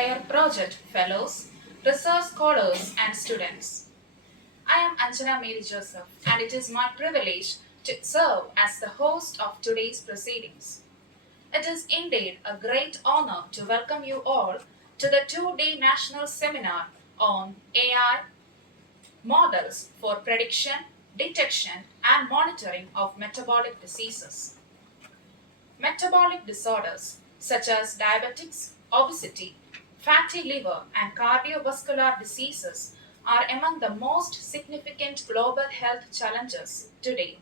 PAIR project fellows, research scholars, and students. I am Anjana Mary Joseph, and it is my privilege to serve as the host of today's proceedings. It is indeed a great honor to welcome you all to the 2-day national seminar on AI models for prediction, detection, and monitoring of metabolic diseases. Metabolic disorders such as diabetics, obesity, fatty liver, and cardiovascular diseases are among the most significant global health challenges today.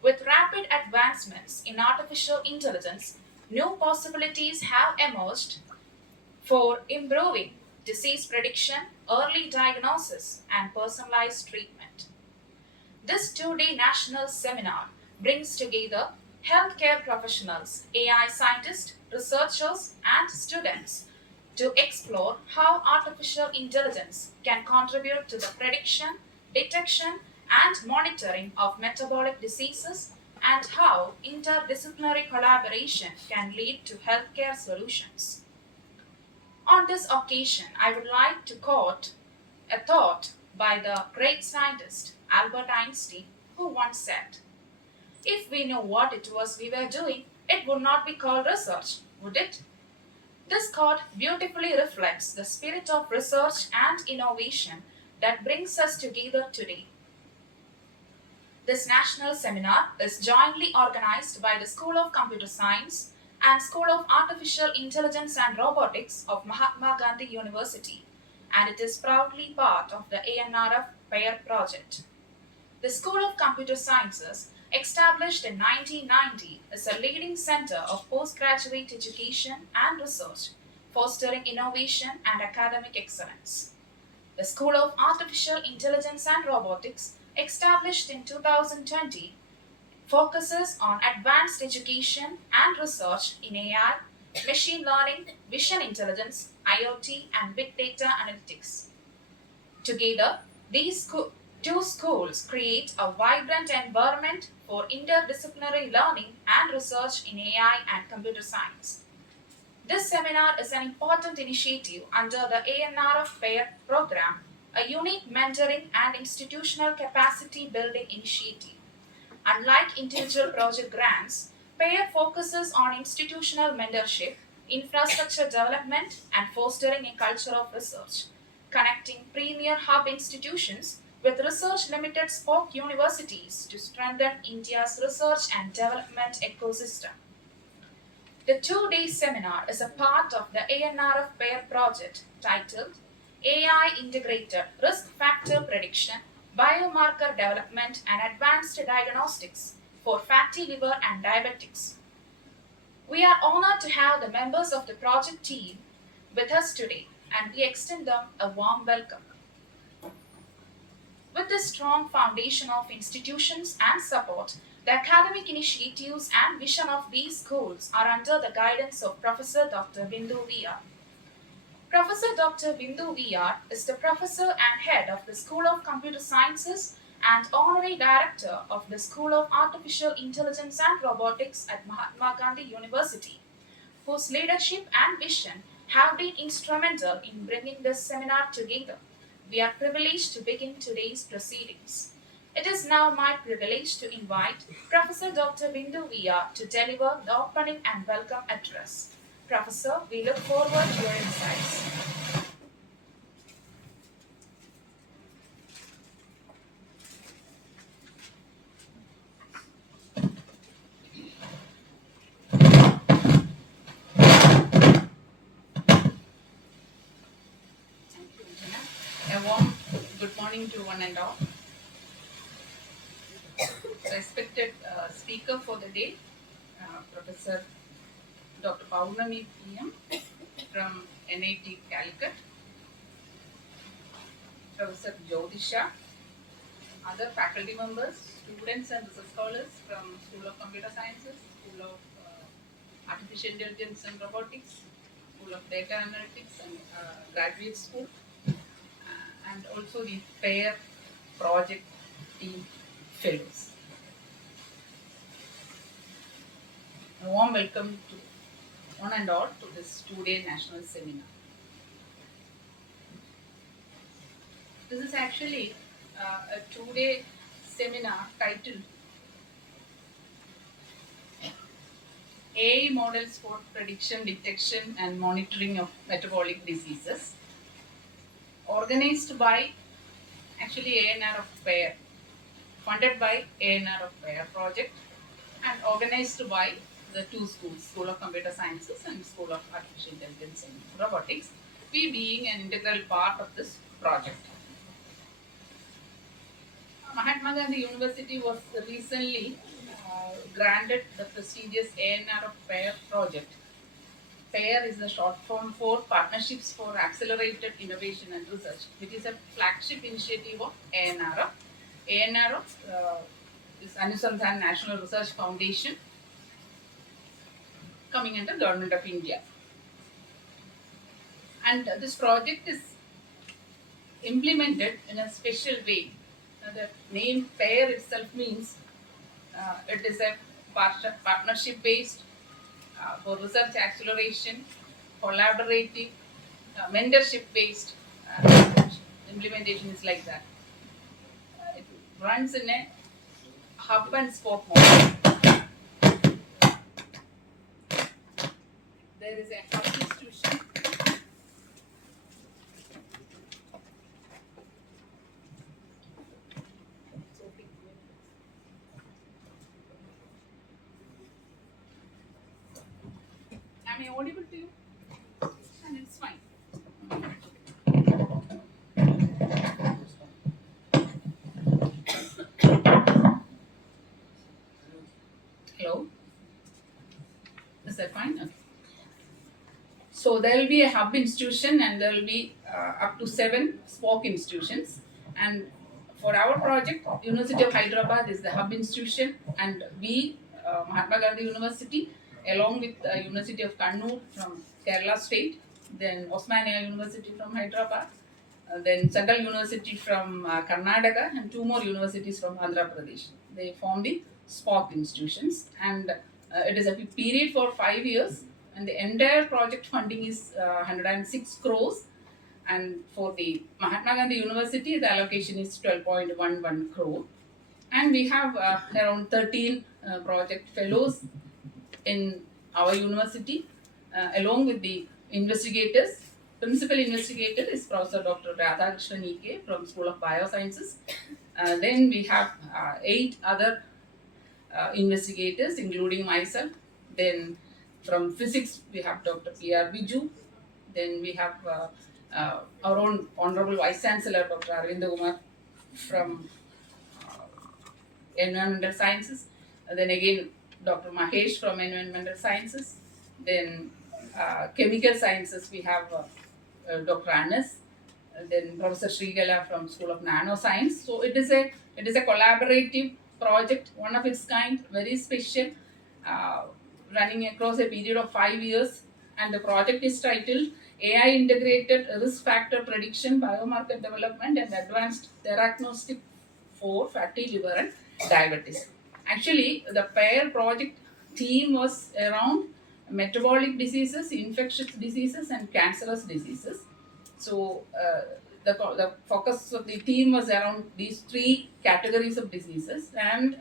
With rapid advancements in artificial intelligence, new possibilities have emerged for improving disease prediction, early diagnosis, and personalized treatment. This 2-day national seminar brings together healthcare professionals, AI scientists, researchers, and students to explore how artificial intelligence can contribute to the prediction, detection, and monitoring of metabolic diseases and how interdisciplinary collaboration can lead to healthcare solutions. On this occasion, I would like to quote a thought by the great scientist Albert Einstein, who once said, "If we knew what it was we were doing, it would not be called research, would it?" This quote beautifully reflects the spirit of research and innovation that brings us together today. This national seminar is jointly organized by the School of Computer Science and School of Artificial Intelligence and Robotics of Mahatma Gandhi University, and it is proudly part of the ANRF PAIR project. The School of Computer Sciences, established in 1990, is a leading center of postgraduate education and research, fostering innovation and academic excellence. The School of Artificial Intelligence and Robotics, established in 2020, focuses on advanced education and research in AI, machine learning, vision intelligence, IoT, and big data analytics. Together, two schools create a vibrant environment for interdisciplinary learning and research in AI and computer science. This seminar is an important initiative under the ANRF PAIR program, a unique mentoring and institutional capacity building initiative. Unlike individual project grants, PAIR focuses on institutional mentorship, infrastructure development, and fostering a culture of research, connecting premier hub institutions with research limited spoke universities to strengthen India's research and development ecosystem. The 2-day seminar is a part of the ANRF PAIR project titled AI Integrated Risk Factor Prediction, Biomarker Development and Advanced Diagnostics for Fatty Liver and Diabetics. We are honored to have the members of the project team with us today, and we extend them a warm welcome. With this strong foundation of institutions and support, the academic initiatives and vision of these schools are under the guidance of Professor Dr. Bindu VR. Professor Dr. Bindu VR is the professor and head of the School of Computer Sciences and honorary director of the School of Artificial Intelligence and Robotics at Mahatma Gandhi University, whose leadership and vision have been instrumental in bringing this seminar together. We are privileged to begin today's proceedings. It is now my privilege to invite Professor Dr. Bindu VR to deliver the opening and welcome address. Professor, we look forward to your insights. Thank you, Anjana. A warm good morning to one and all. Respected speaker for the day, Professor Dr. Pournami PM from NIT Calicut, Professor Jyotisha, other faculty members, students and research scholars from School of Computer Sciences, School of Artificial Intelligence and Robotics, School of Data Analytics and Graduate School, and also the PAIR project team fellows. A warm welcome to one and all to this 2-day national seminar. This is actually a 2-day seminar titled AI Models for Prediction, Detection and Monitoring of Metabolic Diseases, organized by actually ANR of PAIR, funded by ANR of PAIR project and organized by the two schools, School of Computer Sciences and School of Artificial Intelligence and Robotics, we being an integral part of this project. Mahatma Gandhi University was recently granted the prestigious ANR of PAIR project. PAIR is the short form for Partnerships for Accelerated Innovation and Research, which is a flagship initiative of ANRF. ANRF is Anusandhan National Research Foundation, coming under Government of India. And this project is implemented in a special way. The name PAIR itself means it is a partnership based for research acceleration, collaborative, mentorship based implementation is like that. It runs in a hub and spoke model. There is a hub institution. Am I audible to you? And it's fine. Hello? Is that fine? Okay. So there will be a hub institution and there will be up to 7 spoke institutions. And for our project, University of Hyderabad is the hub institution, and we, Mahatma Gandhi University, along with University of Kannur from Kerala State, then Osmania University from Hyderabad, then Central University from Karnataka, and 2 more universities from Andhra Pradesh. They form the spoke institutions, and it is a period for 5 years, and the entire project funding is 106 crores. And for the Mahatma Gandhi University, the allocation is 12.11 crore. And we have around 13 project fellows in our university, along with the investigators. Principal investigator is Professor Dr. Radhakrishnan E.K. from School of Biosciences. Then we have 8 other investigators, including myself. Then from physics, we have Dr. P.R. Biju. Then we have our own Honorable Vice Chancellor, Dr. Arvind Kumar from Environmental Sciences. Then again, Dr. Mahesh from Environmental Sciences. Then Chemical Sciences, we have Dr. Anas. Then Professor Srigala from School of Nanoscience. So it is a collaborative project, one of its kind, very special, running across a period of 5 years. And the project is titled AI Integrated Risk Factor Prediction, Biomarker Development and Advanced Diagnostic for Fatty Liver and Diabetes. Actually, the PAIR project theme was around metabolic diseases, infectious diseases and cancerous diseases. So the focus of the theme was around these 3 categories of diseases, and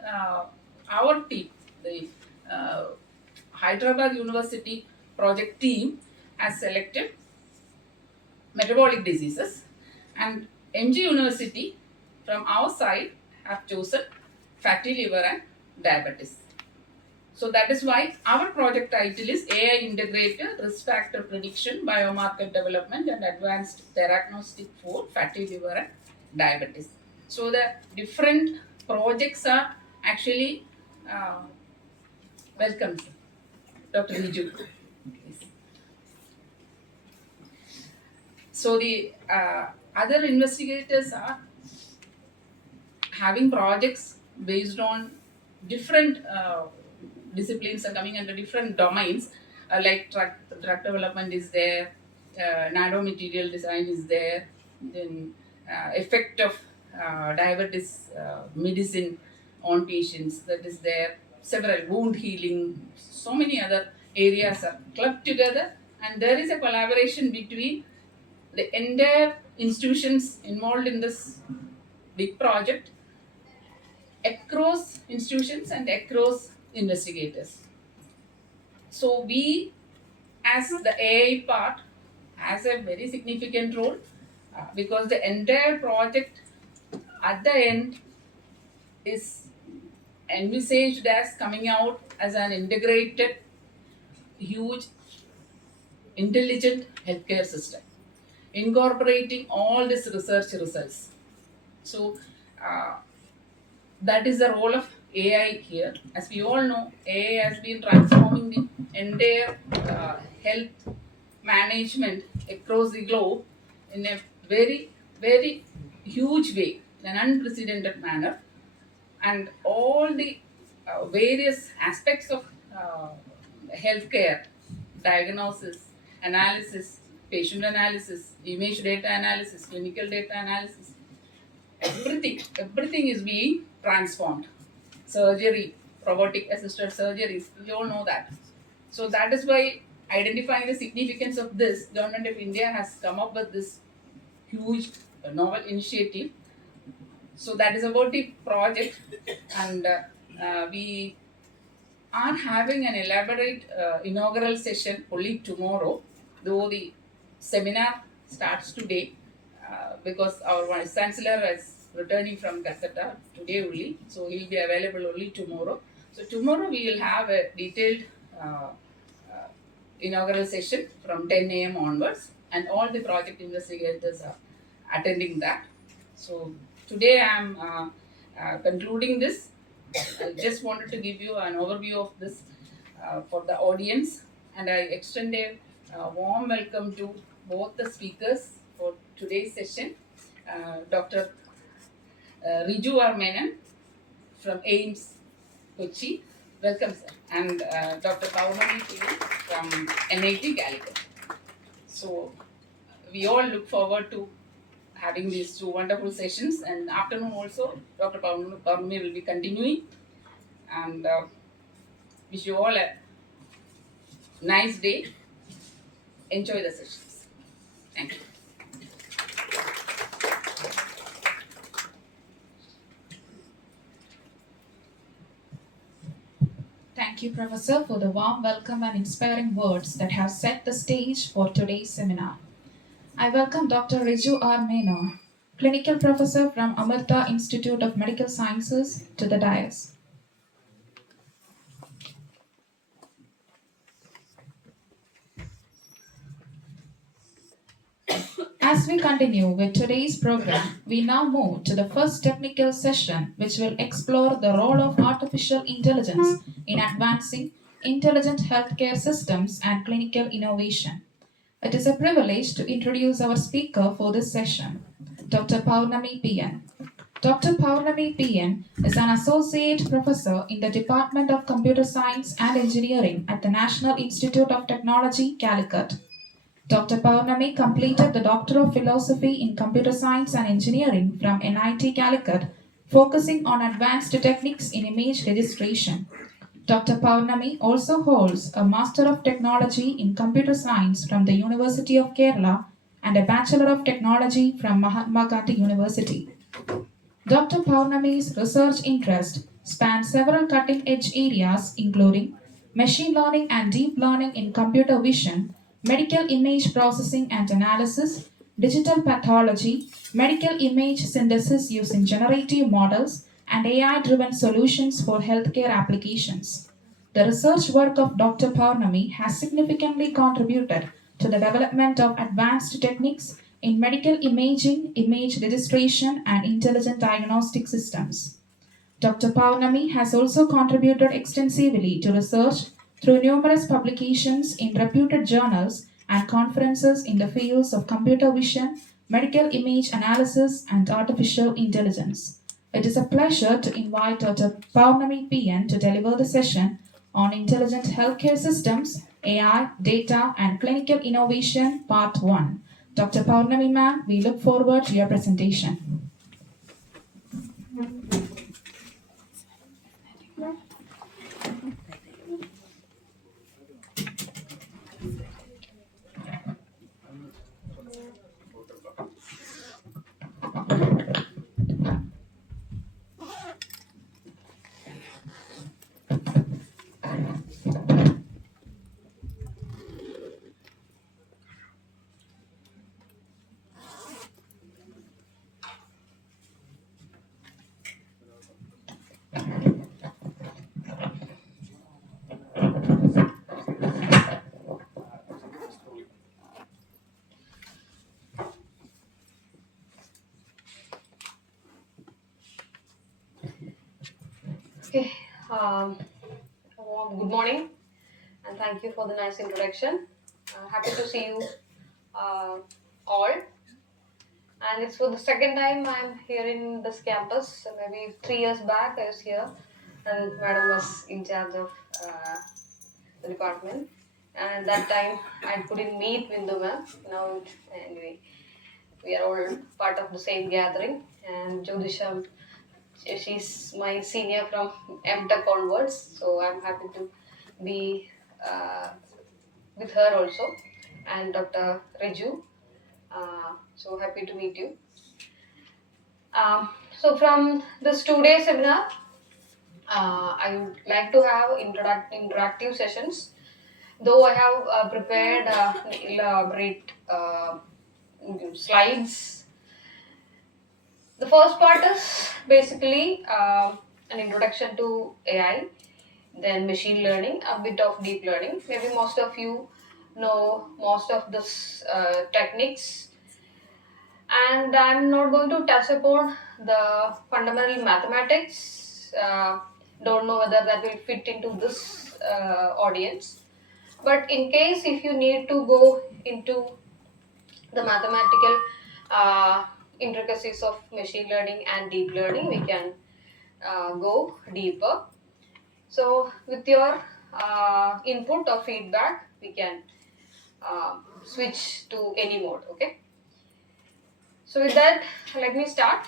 our team, the Hyderabad University project team, has selected metabolic diseases, and MG University from our side have chosen fatty liver and diabetes. So that is why our project title is AI Integrated Risk Factor Prediction, Biomarker Development and Advanced Diagnostic for Fatty Liver and Diabetes. So the different projects are actually welcome, sir. Dr. Viju. So the other investigators are having projects based on different disciplines are coming under different domains, like drug development is there, nanomaterial design is there, then effect of diabetes medicine on patients, that is there, several wound healing, so many other areas are clubbed together, and there is a collaboration between the entire institutions involved in this big project across institutions and across investigators. So we, as the AI part, has a very significant role because the entire project at the end is envisaged as coming out as an integrated, huge, intelligent healthcare system, incorporating all these research results. So uh, that is the role of AI here. As we all know, AI has been transforming the entire health management across the globe in a very, very huge way, in an unprecedented manner. And all the various aspects of healthcare, diagnosis, analysis, patient analysis, image data analysis, clinical data analysis, everything is being transformed. Surgery, robotic assisted surgeries, we all know that. So that is why, identifying the significance of this, government of India has come up with this huge novel initiative. So that is about the project. And we are having an elaborate inaugural session only tomorrow, though the seminar starts today because our vice chancellor is returning from Calcutta today only, so he will be available only tomorrow. So tomorrow we will have a detailed uh, uh, inaugural session from 10 a.m. onwards, and all the project investigators are attending that. So today I am concluding this. I just wanted to give you an overview of this for the audience, and I extend a warm welcome to both the speakers for today's session. Dr. Riju R. Menon from AIMS Kochi, welcome sir, and Dr. Pournami from NIT Calicut. So we all look forward to having these two wonderful sessions, and afternoon also Dr. Pournami will be continuing, and wish you all a nice day. Enjoy the sessions. Thank you. Thank you, Professor, for the warm welcome and inspiring words that have set the stage for today's seminar. I welcome Dr. Riju R. Meno, Clinical Professor from Amarta Institute of Medical Sciences, to the dais. As we continue with today's program, we now move to the first technical session, which will explore the role of artificial intelligence in advancing intelligent healthcare systems and clinical innovation. It is a privilege to introduce our speaker for this session, Dr. Pournami PN. Dr. Pournami PN is an associate professor in the Department of Computer Science and Engineering at the National Institute of Technology, Calicut. Dr. Pournami completed the Doctor of Philosophy in Computer Science and Engineering from NIT Calicut, focusing on advanced techniques in image registration. Dr. Pournami also holds a Master of Technology in Computer Science from the University of Kerala and a Bachelor of Technology from Mahatma Gandhi University. Dr. Pournami's research interest spans several cutting edge areas, including machine learning and deep learning in computer vision, medical image processing and analysis, digital pathology, medical image synthesis using generative models, and AI driven solutions for healthcare applications. The research work of Dr. Pournami has significantly contributed to the development of advanced techniques in medical imaging, image registration, and intelligent diagnostic systems. Dr. Pournami has also contributed extensively to research through numerous publications in reputed journals and conferences in the fields of computer vision, medical image analysis, and artificial intelligence. It is a pleasure to invite Dr. Pournami PN to deliver the session on Intelligent Healthcare Systems, AI, Data, and Clinical Innovation, Part 1. Dr. Pournami ma'am, we look forward to your presentation. Okay. Um, Good morning, and thank you for the nice introduction. Happy to see you uh, all. And it's for the second time I'm here in this campus. So maybe 3 years back I was here, and Madam was in charge of uh, the department. And that time I couldn't meet Bindu ma'am. Now, anyway, we are all part of the same gathering. And Jodisha, she's my senior from MTech onwards, so I'm happy to be uh, with her also, and Dr. Reju. So happy to meet you. So from this 2 day seminar, I would like to have interactive sessions. Though I have prepared elaborate slides. The first part is basically an introduction to AI, then machine learning, a bit of deep learning. Maybe most of you know most of this techniques, and I'm not going to touch upon the fundamental mathematics. Don't know whether that will fit into this audience, but in case if you need to go into the mathematical uh, intricacies of machine learning and deep learning, we can go deeper. So, with your input or feedback, we can switch to any mode. Okay. So, with that, let me start.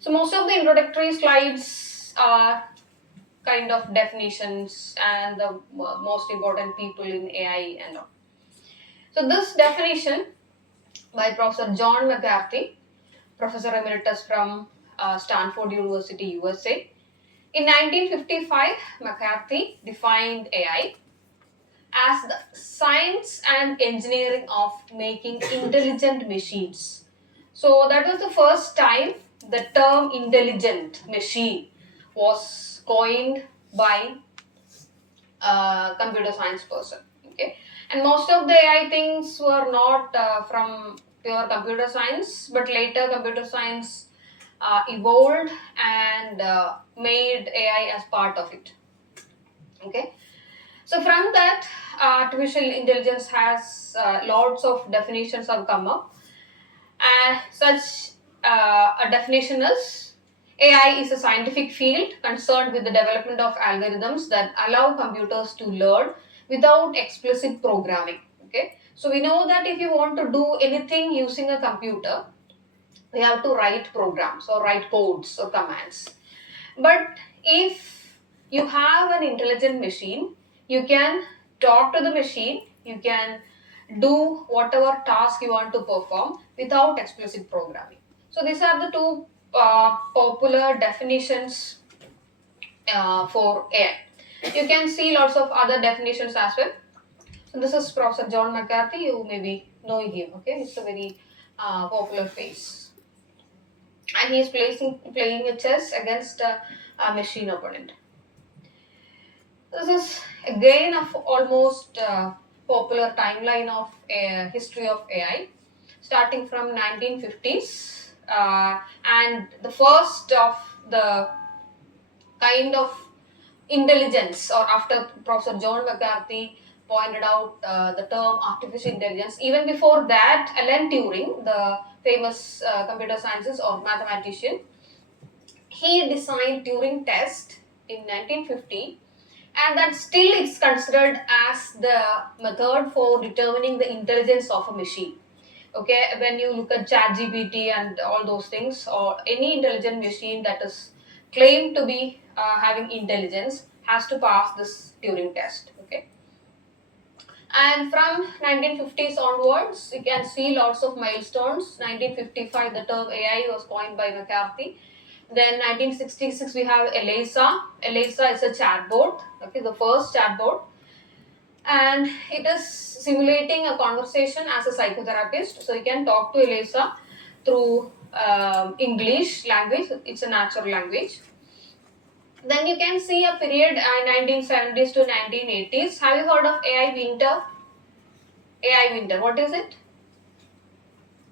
So, most of the introductory slides are kind of definitions and the most important people in AI and all. So, this definition by Professor John McCarthy, Professor Emeritus from Stanford University, USA. In 1955, McCarthy defined AI as the science and engineering of making intelligent machines. So that was the first time the term intelligent machine was coined by a computer science person. Okay, and most of the AI things were not from pure computer science, but later computer science evolved and made AI as part of it. Okay, so from that, artificial intelligence has lots of definitions have come up, and such a definition is AI is a scientific field concerned with the development of algorithms that allow computers to learn without explicit programming. Okay, so we know that if you want to do anything using a computer, we have to write programs or write codes or commands. But if you have an intelligent machine, you can talk to the machine, you can do whatever task you want to perform without explicit programming. So these are the two popular definitions for AI. You can see lots of other definitions as well. So this is Professor John McCarthy. You maybe know him. Okay, it's a very popular face, and he is playing a chess against a machine opponent. This is again of almost popular timeline of history of AI, starting from 1950s, and the first of the kind of intelligence, or after Professor John McCarthy pointed out the term artificial intelligence. Even before that, Alan Turing, the famous computer scientist or mathematician, he designed Turing test in 1950, and that still is considered as the method for determining the intelligence of a machine. Okay, when you look at ChatGPT and all those things, or any intelligent machine that is claimed to be having intelligence, has to pass this Turing test. Okay, and from 1950s onwards, you can see lots of milestones. 1955, the term AI was coined by McCarthy. Then 1966, we have ELISA. ELISA is a chatbot. Okay, the first chatbot, and it is simulating a conversation as a psychotherapist. So you can talk to ELISA through English language. It's a natural language. Then you can see a period 1970s to 1980s. Have you heard of AI winter? AI winter. What is it?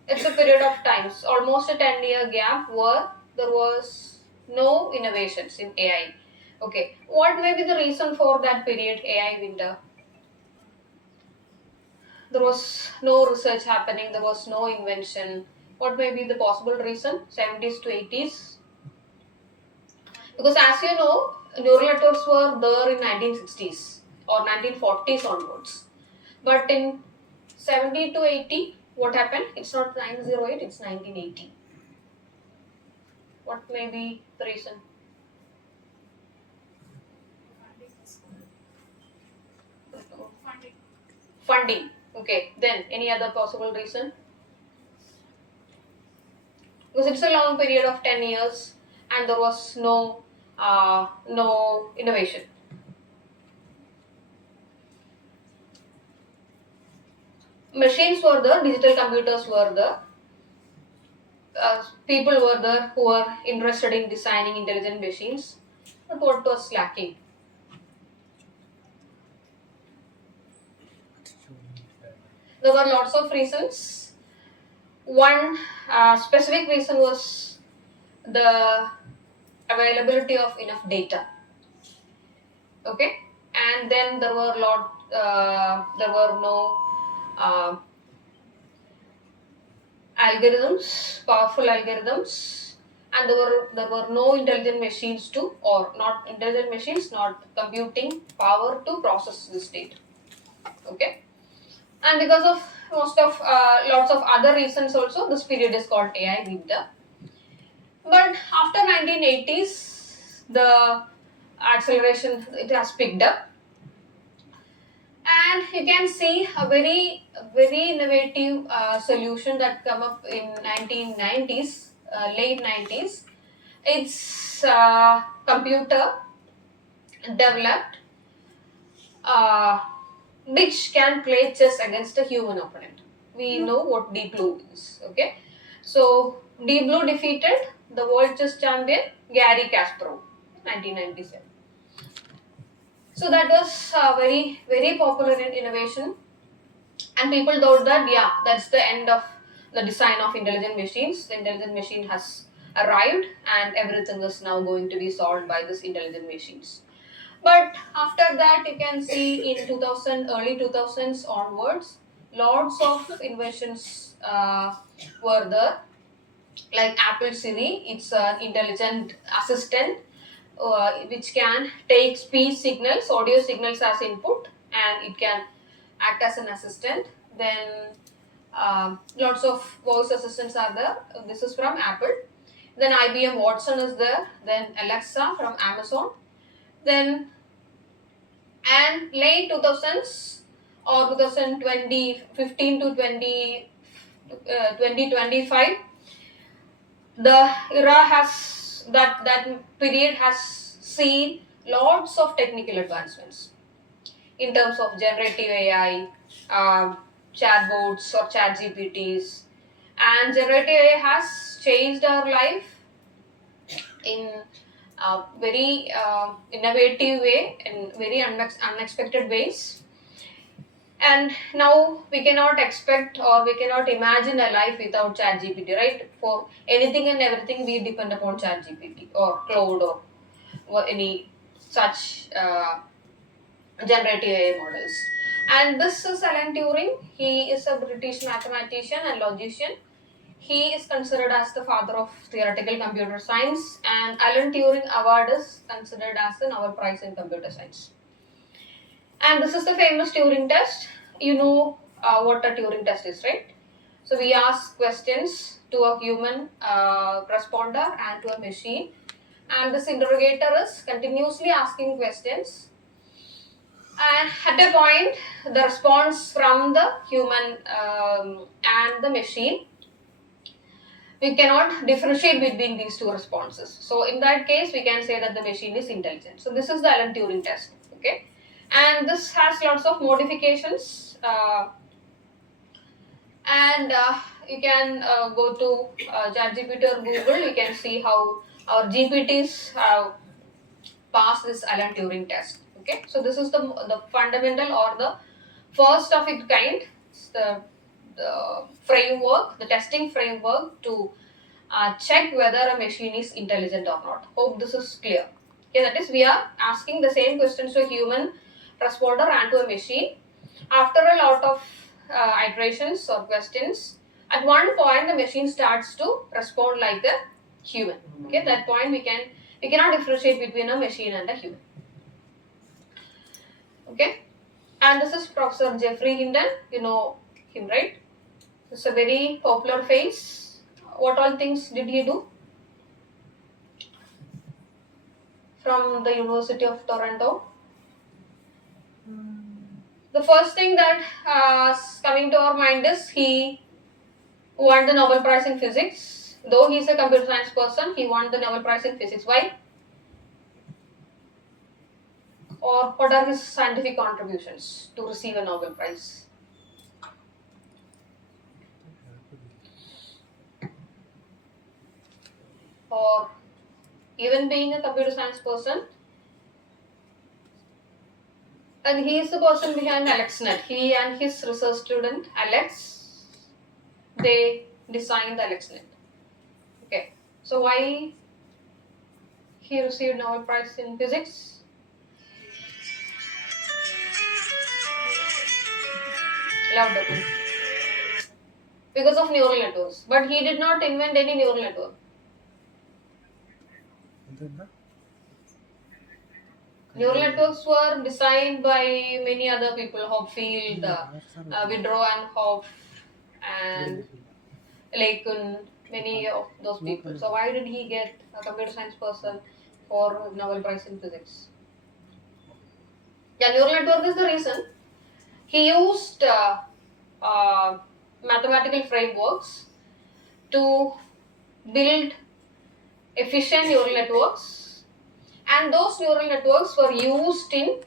It's a period of times, almost a 10-year gap where there was no innovations in AI. Okay, what may be the reason for that period, AI winter? There was no research happening, there was no invention. What may be the possible reason? 70s to 80s? Because as you know, neural networks were there in 1960s or 1940s onwards. But in 70 to 80, what happened? It's not 908, it's 1980. What may be the reason? Funding. Funding. Okay, then any other possible reason? Because it's a long period of 10 years and there was no innovation. Machines were there, digital computers were there, people were there who were interested in designing intelligent machines, but what was lacking? There were lots of reasons. One specific reason was the availability of enough data. Okay, and then there were no uh, algorithms, powerful algorithms, and there were no intelligent machines to, or not intelligent machines, not computing power to process this data. Okay, and because of most of lots of other reasons also, this period is called AI winter. But after 1980s, the acceleration it has picked up, and you can see a very innovative solution that come up in 1990s, late 90s. It's computer developed uh, which can play chess against a human opponent. We know what Deep Blue is. Okay, so Deep Blue defeated the world chess champion Gary Kasparov, 1997. So that was very popular in innovation, and people thought that yeah, that's the end of the design of intelligent machines. The intelligent machine has arrived, and everything is now going to be solved by this intelligent machines. But after that, you can see in 2000, early 2000s onwards, lots of inventions were there, like Apple Siri. It's an intelligent assistant which can take speech signals, audio signals as input, and it can act as an assistant. Then lots of voice assistants are there. This is from Apple. Then IBM Watson is there. Then Alexa from Amazon. Then and late 2000s or 2020, 15 to 2025, the era has that period has seen lots of technical advancements in terms of generative AI, chatbots or chat GPTs, and generative AI has changed our life in a very innovative way, in very unexpected ways. And now we cannot expect or we cannot imagine a life without ChatGPT, right? For anything and everything, we depend upon ChatGPT or Cloud or any such generative AI models. And this is Alan Turing. He is a British mathematician and logician. He is considered as the father of theoretical computer science, and Alan Turing Award is considered as the Nobel Prize in computer science. And this is the famous Turing test. You know what a Turing test is, right? So we ask questions to a human responder and to a machine, and this interrogator is continuously asking questions. And at a point, the response from the human and the machine, we cannot differentiate between these two responses. So in that case, we can say that the machine is intelligent. So this is the Alan Turing test. Okay, and this has lots of modifications. And you can go to ChatGPT or Google. You can see how our GPTs have passed this Alan Turing test. Okay, so this is the fundamental or the first of its kind the framework, the testing framework to check whether a machine is intelligent or not. Hope this is clear. Okay, that is, we are asking the same questions to a human responder and to a machine. After a lot of iterations or questions, at one point the machine starts to respond like the human. Okay, at that point we cannot differentiate between a machine and a human. Okay, and this is Professor Jeffrey Hinton. You know him, right? It's a very popular face. What all things did he do? From the University of Toronto. The first thing that is coming to our mind is he won the Nobel Prize in Physics. Though he is a computer science person, he won the Nobel Prize in Physics. Why? Or what are his scientific contributions to receive a Nobel Prize? Or even being a computer science person, and he is the person behind AlexNet. He and his research student Alex, they designed the AlexNet. Okay, so why he received Nobel Prize in Physics? Louder, please. Because of neural networks. But he did not invent any neural network. Neural networks were designed by many other people, Hopfield, Widrow and Hopf, and Lakun, many of those people. So why did he get a computer science person for Nobel Prize in Physics? Yeah, neural network is the reason. He used mathematical frameworks to build efficient neural networks, and those neural networks were used in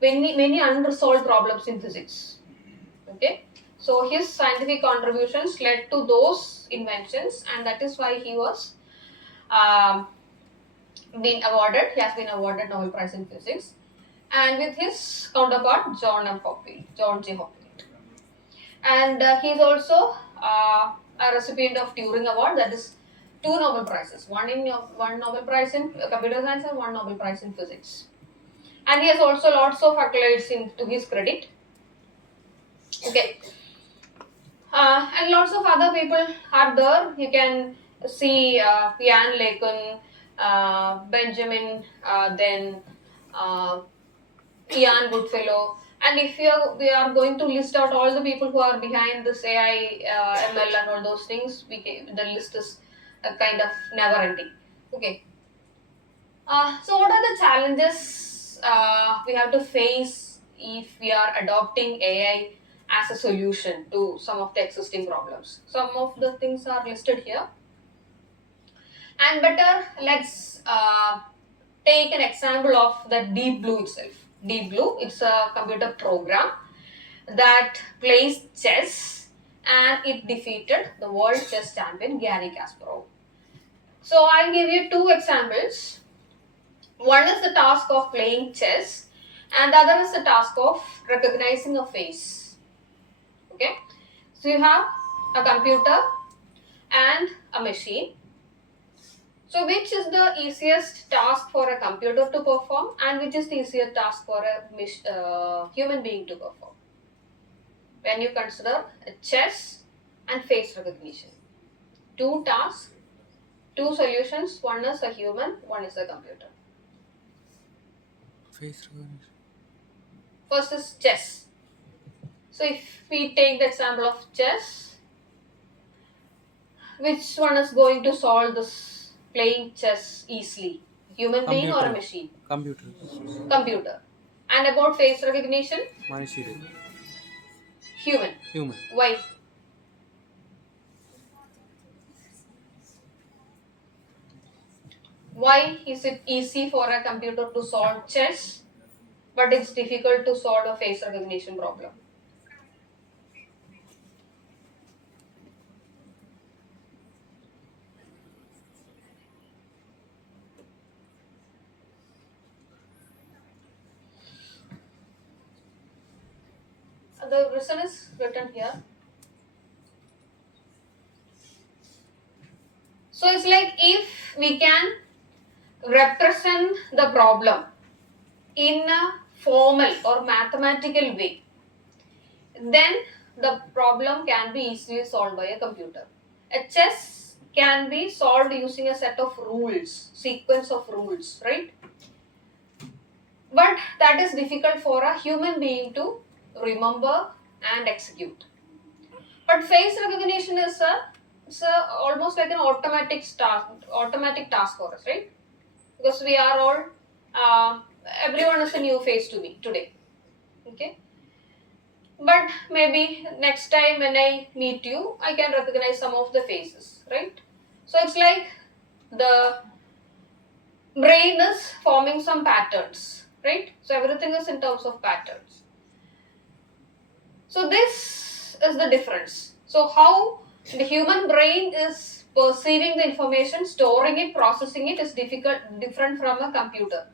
many unresolved problems in physics. Okay, so his scientific contributions led to those inventions, and that is why he was um, been awarded. He has been awarded Nobel Prize in Physics, and with his counterpart John J. Hopfield, and he is also a recipient of Turing Award. That is two Nobel Prizes, one Nobel Prize in computer science and one Nobel Prize in physics. And he has also lots of accolades to his credit. Okay, and lots of other people are there. You can see Jan Lekun, Benjamin, then Ian Goodfellow. And if we are going to list out all the people who are behind this AI, ML, and all those things, the list is kind of never ending. Okay. So, what are the challenges we have to face if we are adopting AI as a solution to some of the existing problems? Some of the things are listed here. And better, let's take an example of the Deep Blue itself. Deep Blue, it's a computer program that plays chess, and it defeated the world chess champion Gary Kasparov. So I'll give you two examples. One is the task of playing chess, and the other is the task of recognizing a face. Okay, so you have a computer and a machine. So which is the easiest task for a computer to perform, and which is the easiest task for a human being to perform? When you consider a chess and face recognition, two tasks, two solutions, one is a human, one is a computer. Face recognition. First is chess. So if we take the example of chess, which one is going to solve this playing chess easily? Human being or a Computer. machine? Computer. Computer. And about face recognition? Manishire. Human. Human. Why? Why is it easy for a computer to solve chess, but it's difficult to solve a face recognition problem? the reason is written here. So it's like if we can represent the problem in a formal or mathematical way, then the problem can be easily solved by a computer. A chess can be solved using a set of rules, sequence of rules, right? But that is difficult for a human being to remember and execute. But face recognition is almost like an automatic task for us, right? Because we are all, everyone is a new face to me today. Okay, but maybe next time when I meet you, I can recognize some of the faces, right? So it's like the brain is forming some patterns, right? So everything is in terms of patterns. So this is the difference. So how the human brain is perceiving the information, storing it, processing it is different from a computer.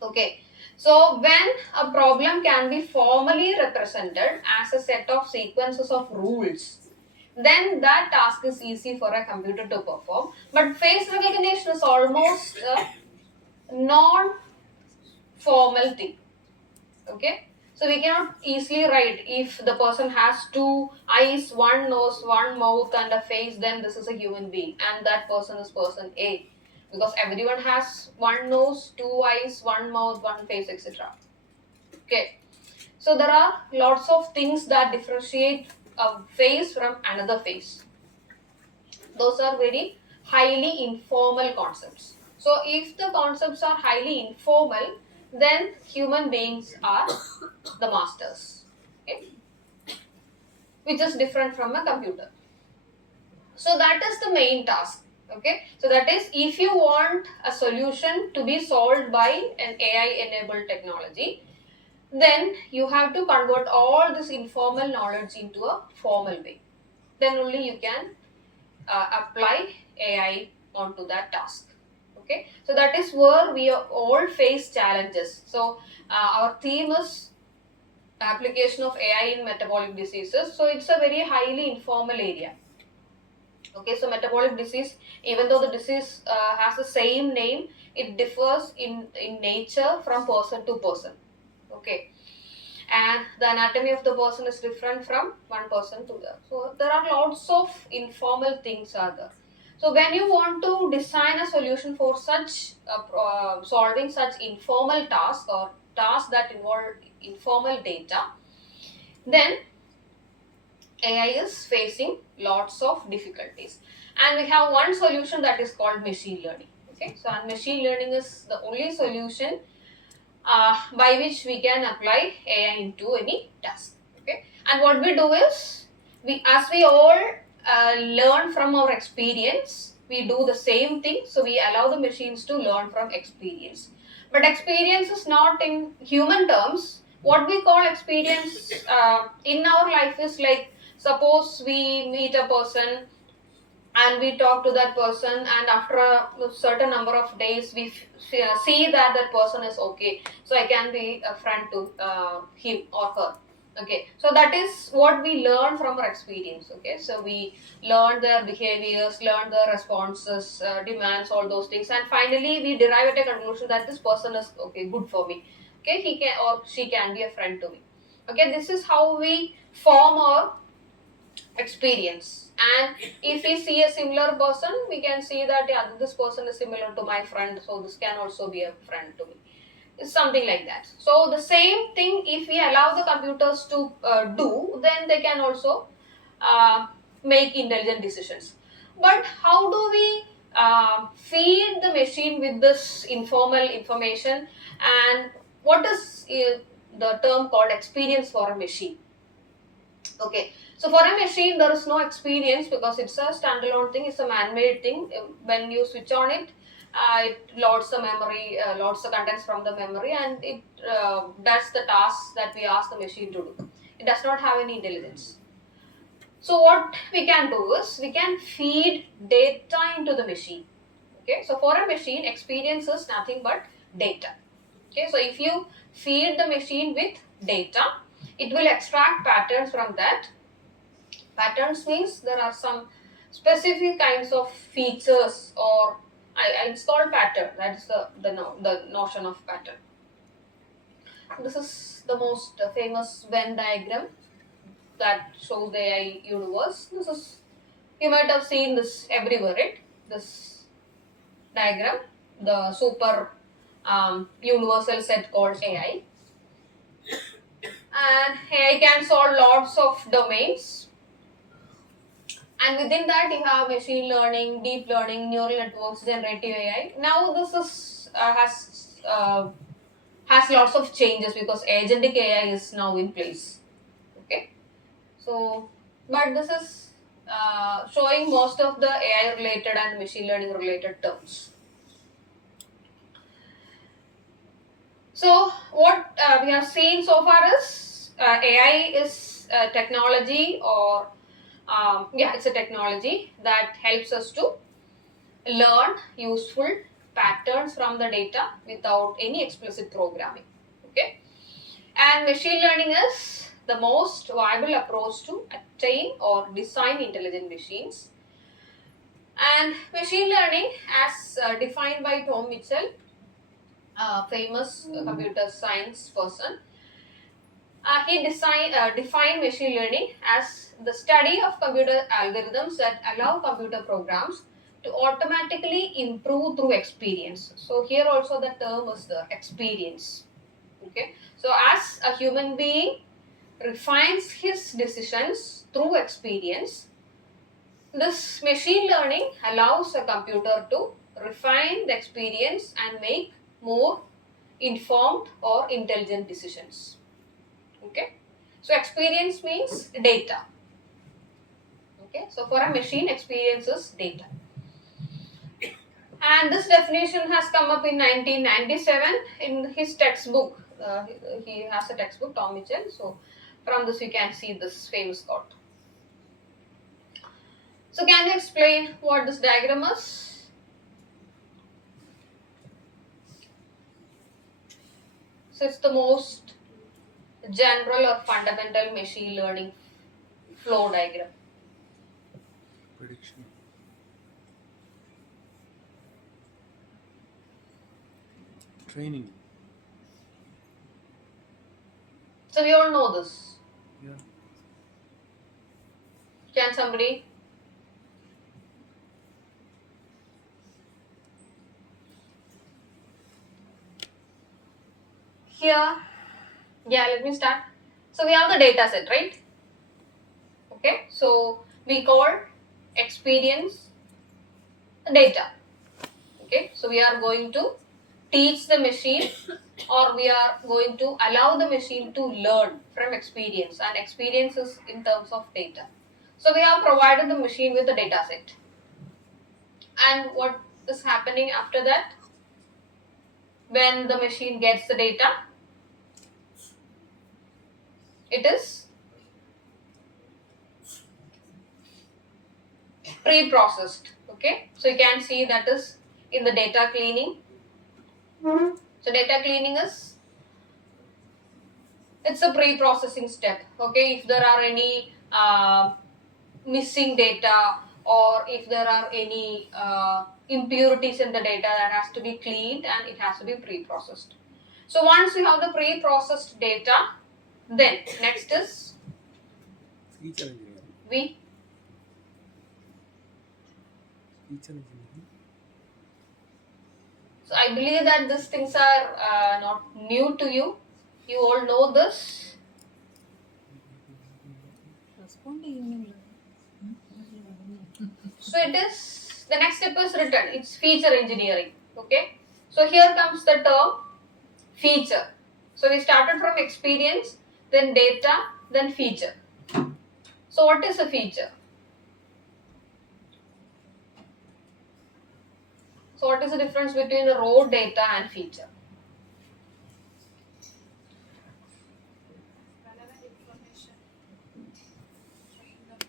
Okay. So when a problem can be formally represented as a set of sequences of rules, then that task is easy for a computer to perform. But face recognition is almost a non-formal thing. Okay. So we cannot easily write if the person has two eyes, one nose, one mouth and a face, then this is a human being and that person is person A. Because everyone has one nose, two eyes, one mouth, one face, etc. Okay. So there are lots of things that differentiate a face from another face. Those are very highly informal concepts. So if the concepts are highly informal, then human beings are the masters, okay? Which is different from a computer. So that is the main task. Okay, so that is if you want a solution to be solved by an AI enabled technology, then you have to convert all this informal knowledge into a formal way. Then only you can apply AI onto that task. Okay, so that is where we all face challenges. So our theme is application of AI in metabolic diseases. So it's a very highly informal area. Okay, so metabolic disease, even though the disease has the same name, it differs in nature from person to person. Okay, and the anatomy of the person is different from one person to the other. So there are lots of informal things are there. So when you want to design a solution for such solving such informal tasks or tasks that involve informal data, then AI is facing lots of difficulties. And we have one solution that is called machine learning. Okay, so and machine learning is the only solution by which we can apply AI into any task. Okay, and what we do is as we all learn from our experience, we do the same thing. So we allow the machines to learn from experience. But experience is not in human terms. What we call experience in our life is like, suppose we meet a person and we talk to that person, and after a certain number of days we see that that person is okay, so I can be a friend to him or her. Okay, so that is what we learn from our experience. Okay, so we learn their behaviors, learn their responses, demands, all those things, and finally we derive at a conclusion that this person is okay, good for me. Okay, he can or she can be a friend to me. Okay, this is how we form our experience. And if we see a similar person, we can see that yeah, this person is similar to my friend, so this can also be a friend to me. It's something like that. So the same thing, if we allow the computers to do, then they can also make intelligent decisions. But how do we feed the machine with this informal information, and what is the term called experience for a machine? Okay, so for a machine, there is no experience because it's a standalone thing, it's a man-made thing. When you switch on it, it loads the memory, loads the contents from the memory, and it does the tasks that we ask the machine to do. It does not have any intelligence. So what we can do is we can feed data into the machine. Okay, so for a machine, experience is nothing but data. Okay, so if you feed the machine with data, it will extract patterns from that. Patterns means there are some specific kinds of features, or it's called pattern. That is the notion of pattern. This is the most famous Venn diagram that shows the AI universe. This is, you might have seen this everywhere, right? This diagram, the super universal set called AI. And AI can solve lots of domains. And within that, you have machine learning, deep learning, neural networks, generative AI. Now this is has lots of changes because agentic AI is now in place. Okay, so but this is showing most of the AI related and machine learning related terms. So what we have seen so far is AI is technology, or it's a technology that helps us to learn useful patterns from the data without any explicit programming. Okay, and machine learning is the most viable approach to attain or design intelligent machines. And machine learning, as defined by Tom Mitchell, a famous computer science person, defined machine learning as the study of computer algorithms that allow computer programs to automatically improve through experience. So here also the term is the experience. Okay. So as a human being refines his decisions through experience, this machine learning allows a computer to refine the experience and make more informed or intelligent decisions. Okay, so experience means data. Okay, so for a machine, experience is data. And this definition has come up in 1997 in his textbook. He has a textbook, Tom Mitchell. So from this you can see this famous quote. So can you explain what this diagram is? So it's the most general or fundamental machine learning flow diagram. Prediction. Training. So we all know this. Yeah. Can somebody? Here, let me start. So we have the data set, right? Okay, so we call experience data. Okay, so we are going to teach the machine, or we are going to allow the machine to learn from experience, and experience is in terms of data. So we have provided the machine with the data set. And what is happening after that? When the machine gets the data, it is pre-processed. Okay, so you can see that is in the data cleaning. So data cleaning is, it's a pre-processing step. Okay, if there are any missing data, or if there are any impurities in the data, that has to be cleaned and it has to be pre-processed. So once you have the pre-processed data, then next is Feature engineering. we Feature engineering. So I believe that these things are not new to you. You all know this. So it is, the next step is written. It's feature engineering. Okay. So here comes the term feature. So we started from experience, then data, then feature. So what is a feature? So what is the difference between the raw data and feature? Relevant information. Train the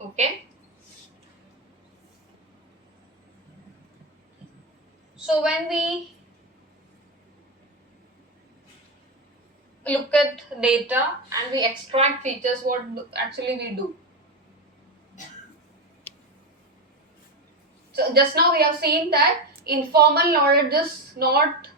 model. Okay. So when look at data and we extract features, what actually we do. So just now we have seen that informal knowledge is not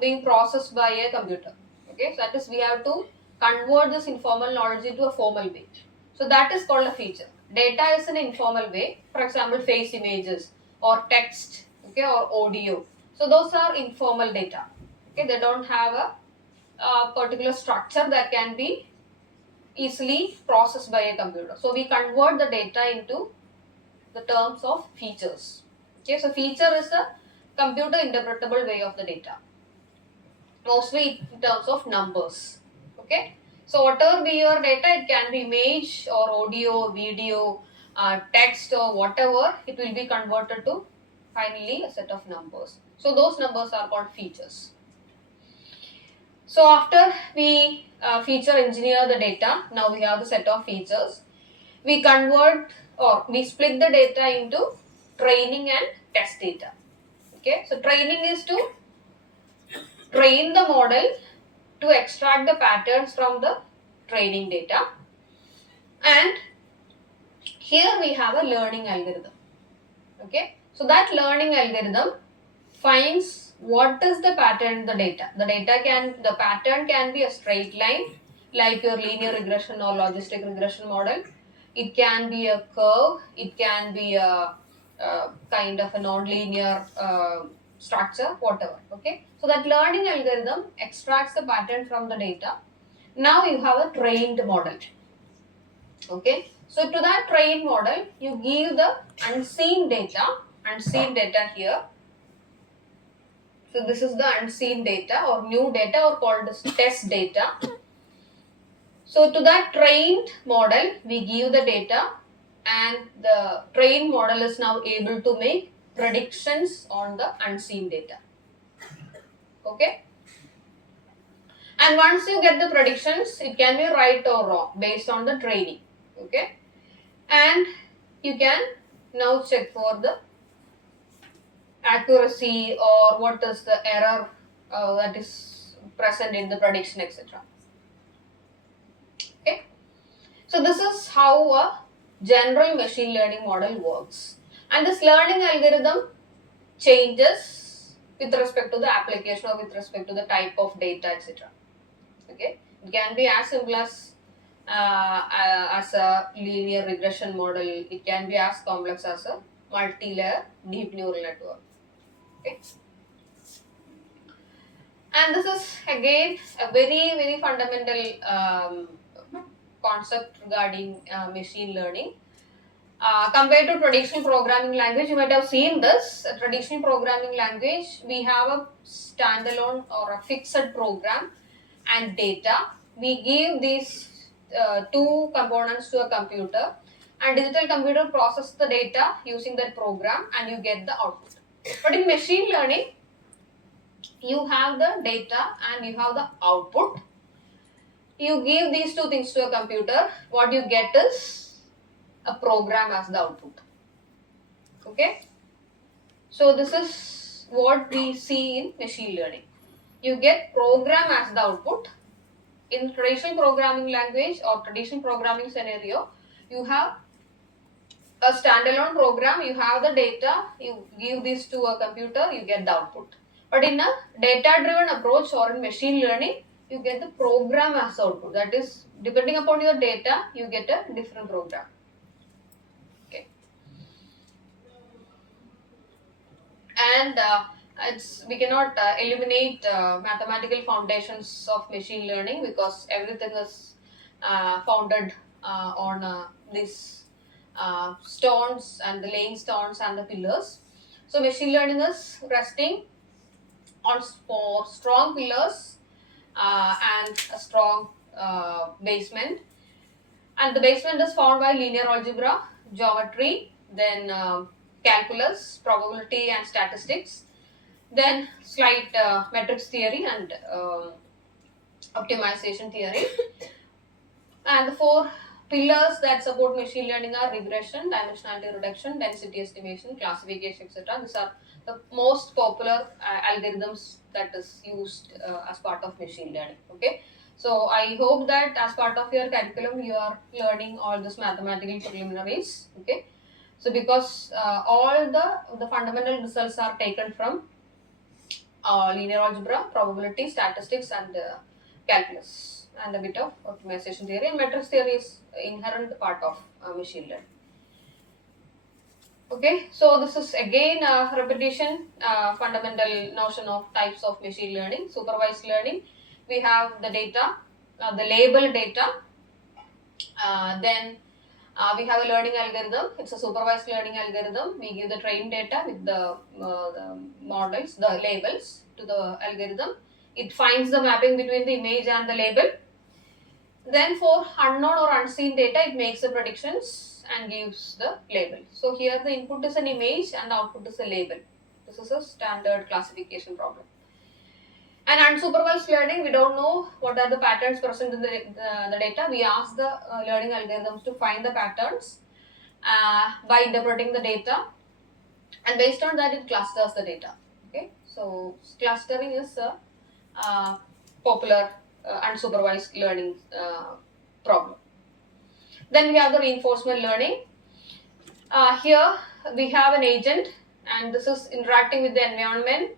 being processed by a computer. Okay, so that is we have to convert this informal knowledge into a formal way. So that is called a feature. Data is an informal way. For example, face images or text, okay, or audio. So those are informal data. Okay, they don't have a particular structure that can be easily processed by a computer. So we convert the data into the terms of features. Okay, so feature is a computer interpretable way of the data, mostly in terms of numbers. Okay, so whatever be your data, it can be image or audio, video, text or whatever, it will be converted to finally a set of numbers. So those numbers are called features. So after we feature engineer the data, now we have the set of features. We convert or we split the data into training and test data. Okay, so training is to train the model to extract the patterns from the training data, and here we have a learning algorithm. Okay, so that learning algorithm finds what is the pattern in the data. The pattern can be a straight line like your linear regression or logistic regression model. It can be a curve, it can be a kind of a non-linear structure, whatever. Okay, so that learning algorithm extracts the pattern from the data. Now you have a trained model. Okay, so to that trained model you give the unseen data here. So this is the unseen data or new data or called as test data. So to that trained model we give the data, and the trained model is now able to make predictions on the unseen data. Okay, and once you get the predictions, it can be right or wrong based on the training. Okay, and you can now check for the accuracy or what is the error that is present in the prediction, etc. Okay, so this is how a general machine learning model works, and this learning algorithm changes with respect to the application or with respect to the type of data, etc. Okay, it can be as simple as a linear regression model. It can be as complex as a multi-layer deep neural network. Okay, and this is again a very fundamental concept regarding machine learning. Compared to traditional programming language, you might have seen this. A traditional programming language, we have a standalone or a fixed program and data. We give these two components to a computer, and digital computer process the data using that program and you get the output. But in machine learning, you have the data and you have the output. You give these two things to a computer, what you get is a program as the output. Okay, so this is what we see in machine learning. You get program as the output. In traditional programming language or traditional programming scenario, you have a standalone program, you have the data, you give this to a computer, you get the output. But in a data-driven approach or in machine learning, you get the program as output. That is, depending upon your data, you get a different program. Okay, and we cannot eliminate mathematical foundations of machine learning because everything is founded on these stones and the laying stones and the pillars. So machine learning is resting on four strong pillars and a strong basement, and the basement is formed by linear algebra, geometry, then calculus, probability and statistics, then slight metrics theory and optimization theory. And the four pillars that support machine learning are regression, dimensionality reduction, density estimation, classification, etc. These are the most popular algorithms that is used as part of machine learning. Okay, so I hope that as part of your curriculum you are learning all this mathematical preliminaries. Okay, so because all the fundamental results are taken from linear algebra, probability, statistics, and calculus, and a bit of optimization theory. And metrics theory is inherent part of machine learning. Okay, so this is again a repetition, fundamental notion of types of machine learning. Supervised learning, we have the data, the label data, then we have a learning algorithm. It's a supervised learning algorithm. We give the trained data with the models, the labels to the algorithm. It finds the mapping between the image and the label. Then for unknown or unseen data, it makes the predictions and gives the label. So here the input is an image and the output is a label. This is a standard classification problem. And unsupervised learning, we don't know what are the patterns present in the data. We ask the learning algorithms to find the patterns by interpreting the data, and based on that, it clusters the data. Okay, so clustering is a popular unsupervised learning problem. Then we have the reinforcement learning. Here we have an agent, and this is interacting with the environment.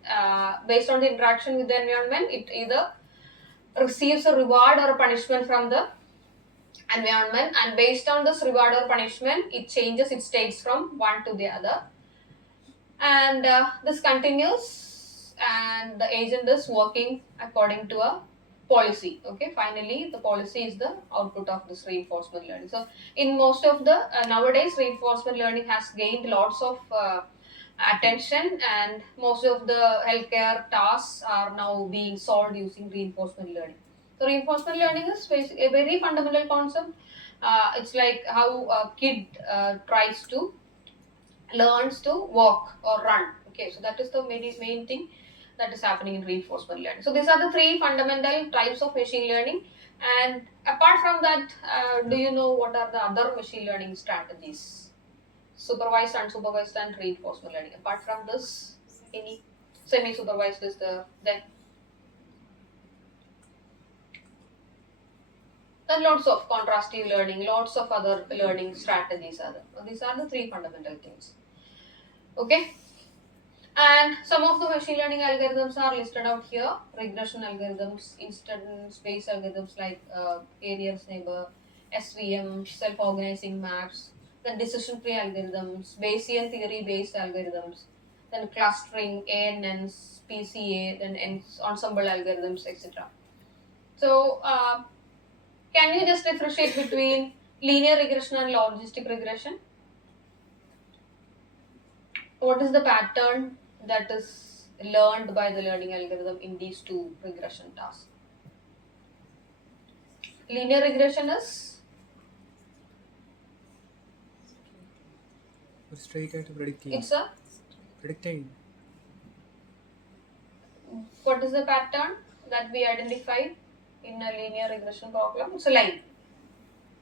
Based on the interaction with the environment, it either receives a reward or a punishment from the environment, and based on this reward or punishment, it changes its states from one to the other. And this continues, and the agent is working according to a policy. Okay, finally the policy is the output of this reinforcement learning. So in most of the nowadays, reinforcement learning has gained lots of attention, and most of the healthcare tasks are now being solved using reinforcement learning. So reinforcement learning is a very fundamental concept. It's like how a kid learns to walk or run. Okay, so that is the main thing that is happening in reinforcement learning. So these are the three fundamental types of machine learning. And apart from that, do you know what are the other machine learning strategies? Supervised, unsupervised, and reinforcement learning. Apart from this, any semi-supervised is there. Then lots of contrastive learning, lots of other learning strategies are there. So these are the three fundamental things. Okay. And some of the machine learning algorithms are listed out here. Regression algorithms, instance-based algorithms like Carrier's neighbor, SVM, self-organizing maps, then decision tree algorithms, Bayesian theory-based algorithms, then clustering, ANNs, PCA, then ensemble algorithms, etc. So, can you just differentiate between linear regression and logistic regression? What is the pattern that is learned by the learning algorithm in these two regression tasks? Linear regression is straight ആയിട്ട് predict it's ചെയ്യും. a Predict ചെയ്യും. what is the pattern that we identify in a linear regression problem? It's a line.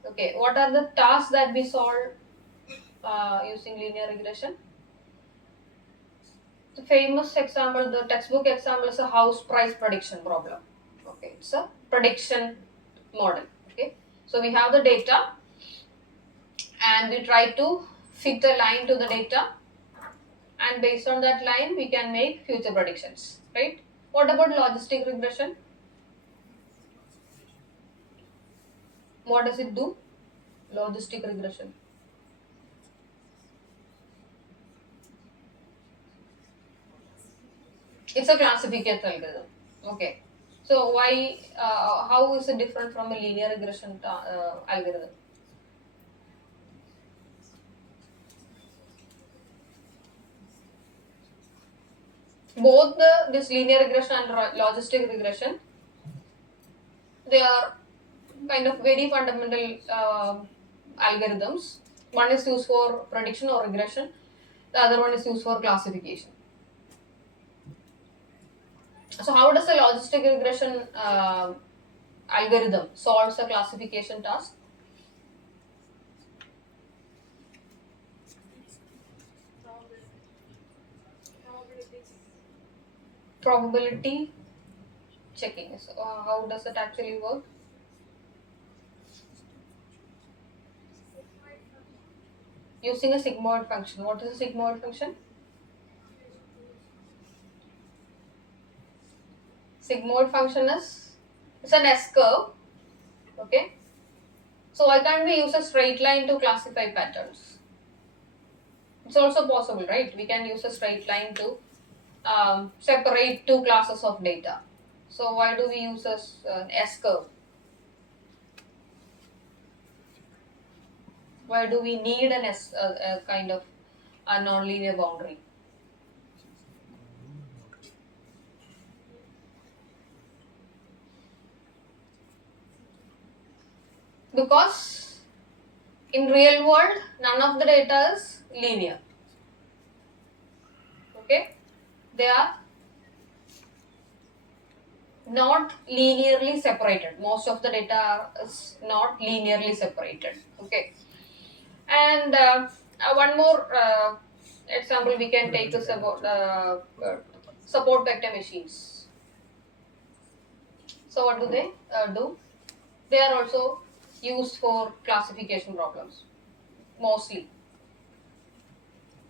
Okay, what are the tasks that we solve using linear regression? The famous example, the textbook example is a house price prediction problem. Okay, it's a prediction model. Okay, so we have the data and we try to fit a line to the data, and based on that line we can make future predictions, right? What about logistic regression? What does it do? Logistic regression. It's a classification algorithm. Okay. So why? How is it different from a linear regression algorithm? Both this linear regression and logistic regression, they are kind of very fundamental algorithms. One is used for prediction or regression. The other one is used for classification. So how does a logistic regression algorithm solves a classification task? probability checking. So, how does it actually work? Using a sigmoid function. What is a sigmoid function? Sigmoid function is it's an S curve. Okay. So why can't we use a straight line to classify patterns? It's also possible, right? We can use a straight line to separate two classes of data. So why do we use an S curve? Why do we need a kind of a nonlinear boundary? Because in real world, none of the data is linear. Okay, they are not linearly separated. Most of the data is not linearly separated. Okay, and one more example we can take is about support vector machines. So what do they do? They are also used for classification problems mostly.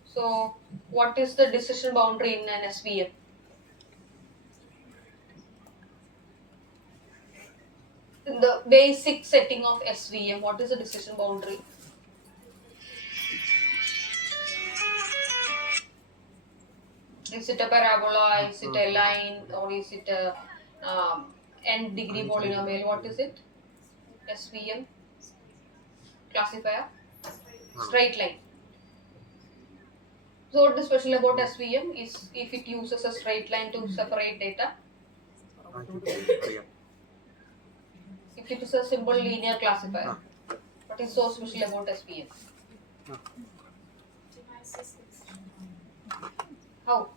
So what is the decision boundary in an SVM? In the basic setting of SVM, what is the decision boundary? Is it a parabola? Is it a line? Or is it a n degree polynomial? What is it? SVM classifier? Straight line. So what is special about SVM is if it uses a straight line to separate data. If it is a simple linear classifier, what is so special about SVM? How?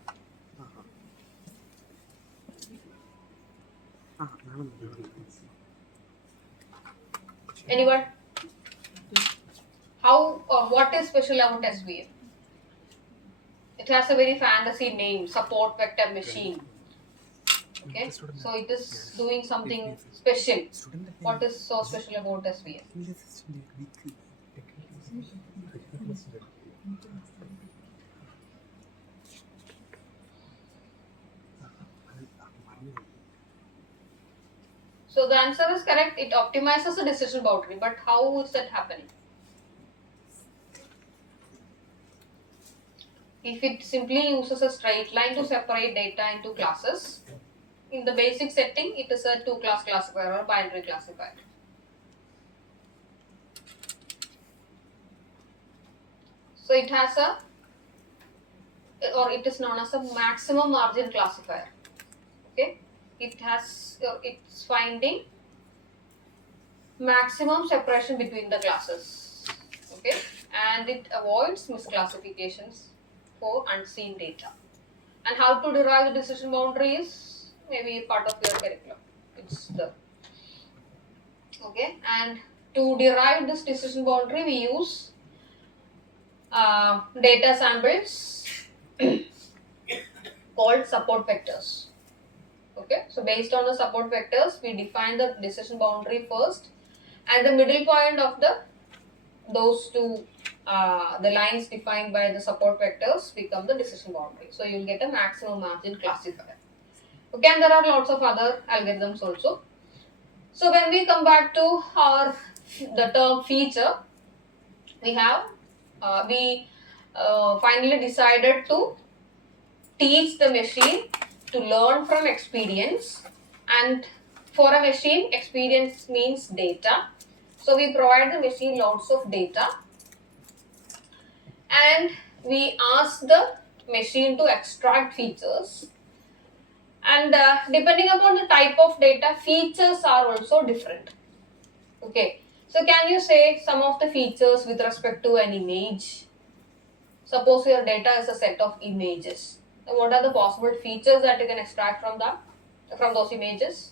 Anyone? How or what is special about SVM? It has a very fantasy name, support vector machine. Okay, so it is doing something special. What is so special about SVM? So the answer is correct. It optimizes the decision boundary, but how is that happening? If it simply uses a straight line to separate data into classes, in the basic setting, it is a two-class classifier or binary classifier. So it has a, or it is known as a maximum margin classifier. Okay, it has, it's finding maximum separation between the classes. Okay, and it avoids misclassifications for unseen data. And how to derive the decision boundary is maybe part of your curriculum. It's the okay, and to derive this decision boundary, we use data samples called support vectors. Okay, so based on the support vectors, we define the decision boundary first, and the middle point of those two the lines defined by the support vectors become the decision boundary. So you will get a maximum margin classifier. Okay, and there are lots of other algorithms also. So when we come back to the term feature, we have we finally decided to teach the machine to learn from experience, and for a machine, experience means data. So we provide the machine lots of data, and we ask the machine to extract features, and depending upon the type of data, features are also different. Okay, so can you say some of the features with respect to an image? Suppose your data is a set of images. So what are the possible features that you can extract from those images?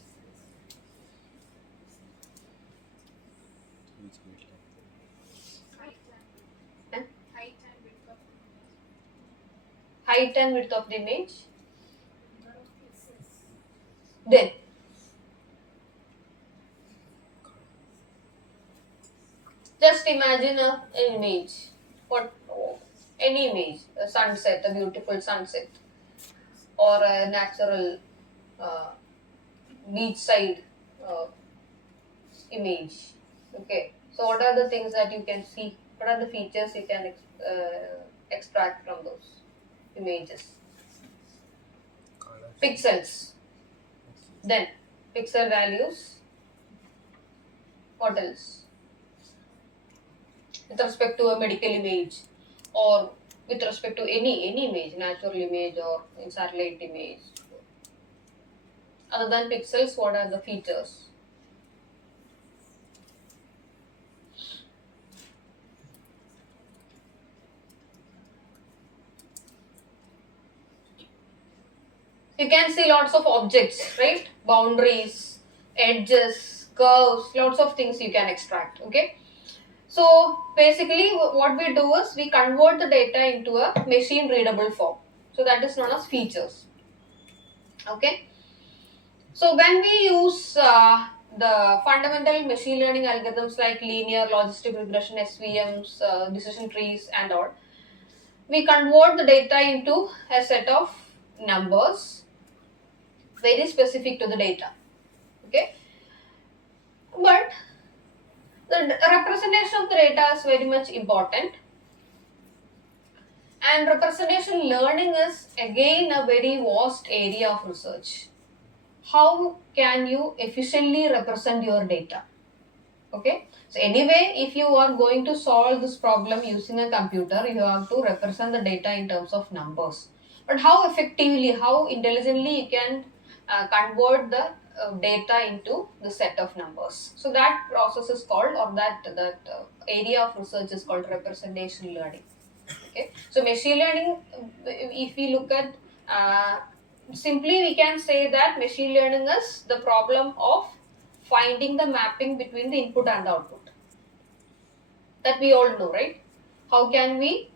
Eh? Height and width of the image. Then just imagine an image. What? Any image, a sunset, a beautiful sunset, or a natural uh, beachside uh, image. Okay. So what are the things that you can see? What are the features you can extract from those images? Colors. Pixels. Then pixel values. What else? With respect to a medical image, or with respect to any image, natural image or satellite image. Other than pixels, what are the features? You can see lots of objects, right? Boundaries, edges, curves, lots of things you can extract. Okay. So basically, what we do is we convert the data into a machine readable form. So that is known as features. Okay. So when we use the fundamental machine learning algorithms like linear, logistic regression, SVMs, decision trees, and all, we convert the data into a set of numbers very specific to the data. Okay, but the representation of the data is very much important, and representation learning is again a very vast area of research. How can you efficiently represent your data? Okay, so anyway, if you are going to solve this problem using a computer, you have to represent the data in terms of numbers. But how effectively, how intelligently you can convert the data into the set of numbers? So that process is called, or that area of research is called representation learning. Okay, so machine learning, if we look at uh, simply, we can say that machine learning is the problem of finding the mapping between the input and the output. That we all know, right? How can we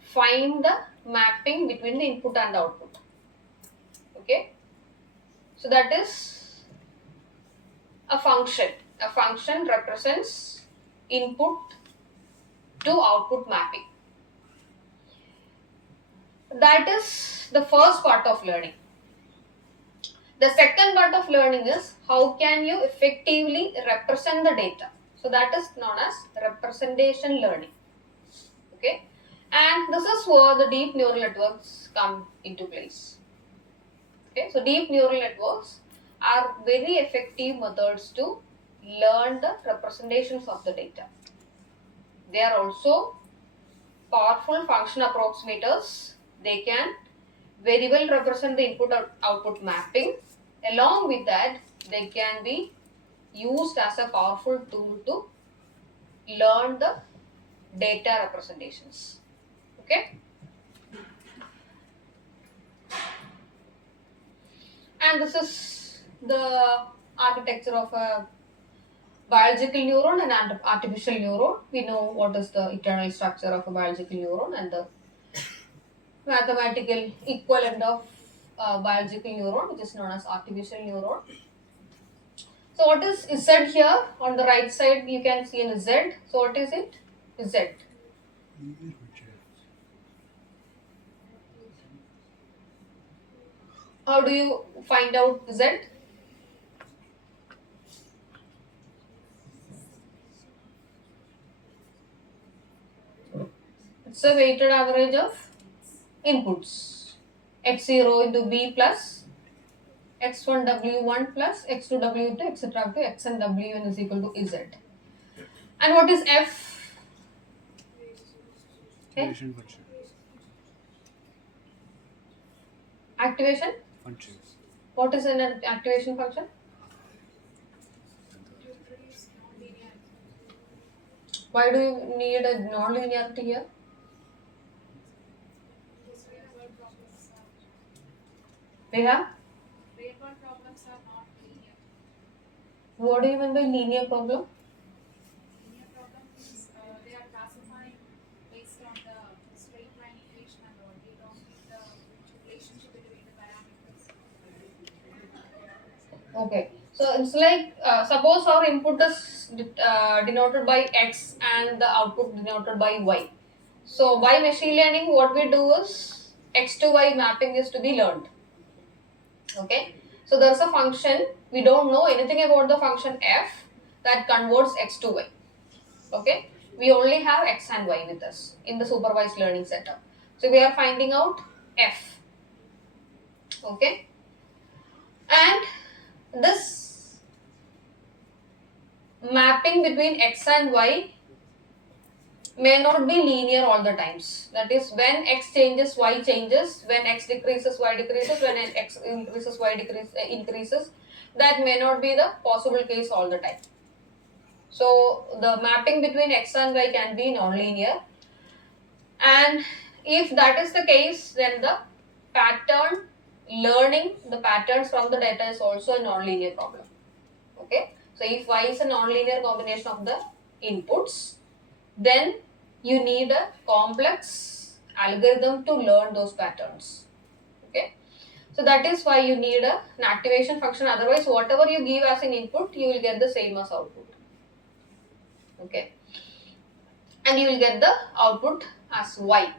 find the mapping between the input and the output? Okay, so that is a function. A function represents input to output mapping. That is the first part of learning. The second part of learning is how can you effectively represent the data. So that is known as representation learning. Okay, and this is where the deep neural networks come into place. Okay, so deep neural networks are very effective methods to learn the representations of the data. They are also powerful function approximators. They can very well represent the input output mapping. Along with that, they can be used as a powerful tool to learn the data representations. Okay, and this is the architecture of a biological neuron and artificial neuron. We know what is the internal structure of a biological neuron and the mathematical equivalent of biological neuron, which is known as artificial neuron. So what is Z here? On the right side, you can see an Z. So what is it? Z. How do you find out Z? It's a weighted average of inputs. X0 into B plus X1 W1 plus X2 W2 etc. up to Xn Wn is equal to Z. And what is F? Okay. Activation function. Activation? Function. What is an activation function? Why do you need a non-linearity here? We have? Real-world problems are not linear. What do you mean by linear problem? Linear problem means they are classifying based on the straight line equation and all. They don't need the relationship between the parameters. Okay, so it's like suppose our input is denoted by x and the output denoted by y. So by machine learning, what we do is x to y mapping is to be learned. Okay, so there's a function, we don't know anything about the function f that converts x to y. Okay, we only have x and y with us in the supervised learning setup. So we are finding out f. Okay, and this mapping between x and y may not be linear all the times. That is, when x changes, y changes. When x decreases, y decreases. When x increases, increases. That may not be the possible case all the time. So the mapping between x and y can be non-linear, and if that is the case, then the pattern learning the patterns from the data is also a non-linear problem. Okay, so if y is a non-linear combination of the inputs, then you need a complex algorithm to learn those patterns. Okay, so that is why you need an activation function. Otherwise, whatever you give as an input, you will get the same as output. Okay, and you will get the output as y.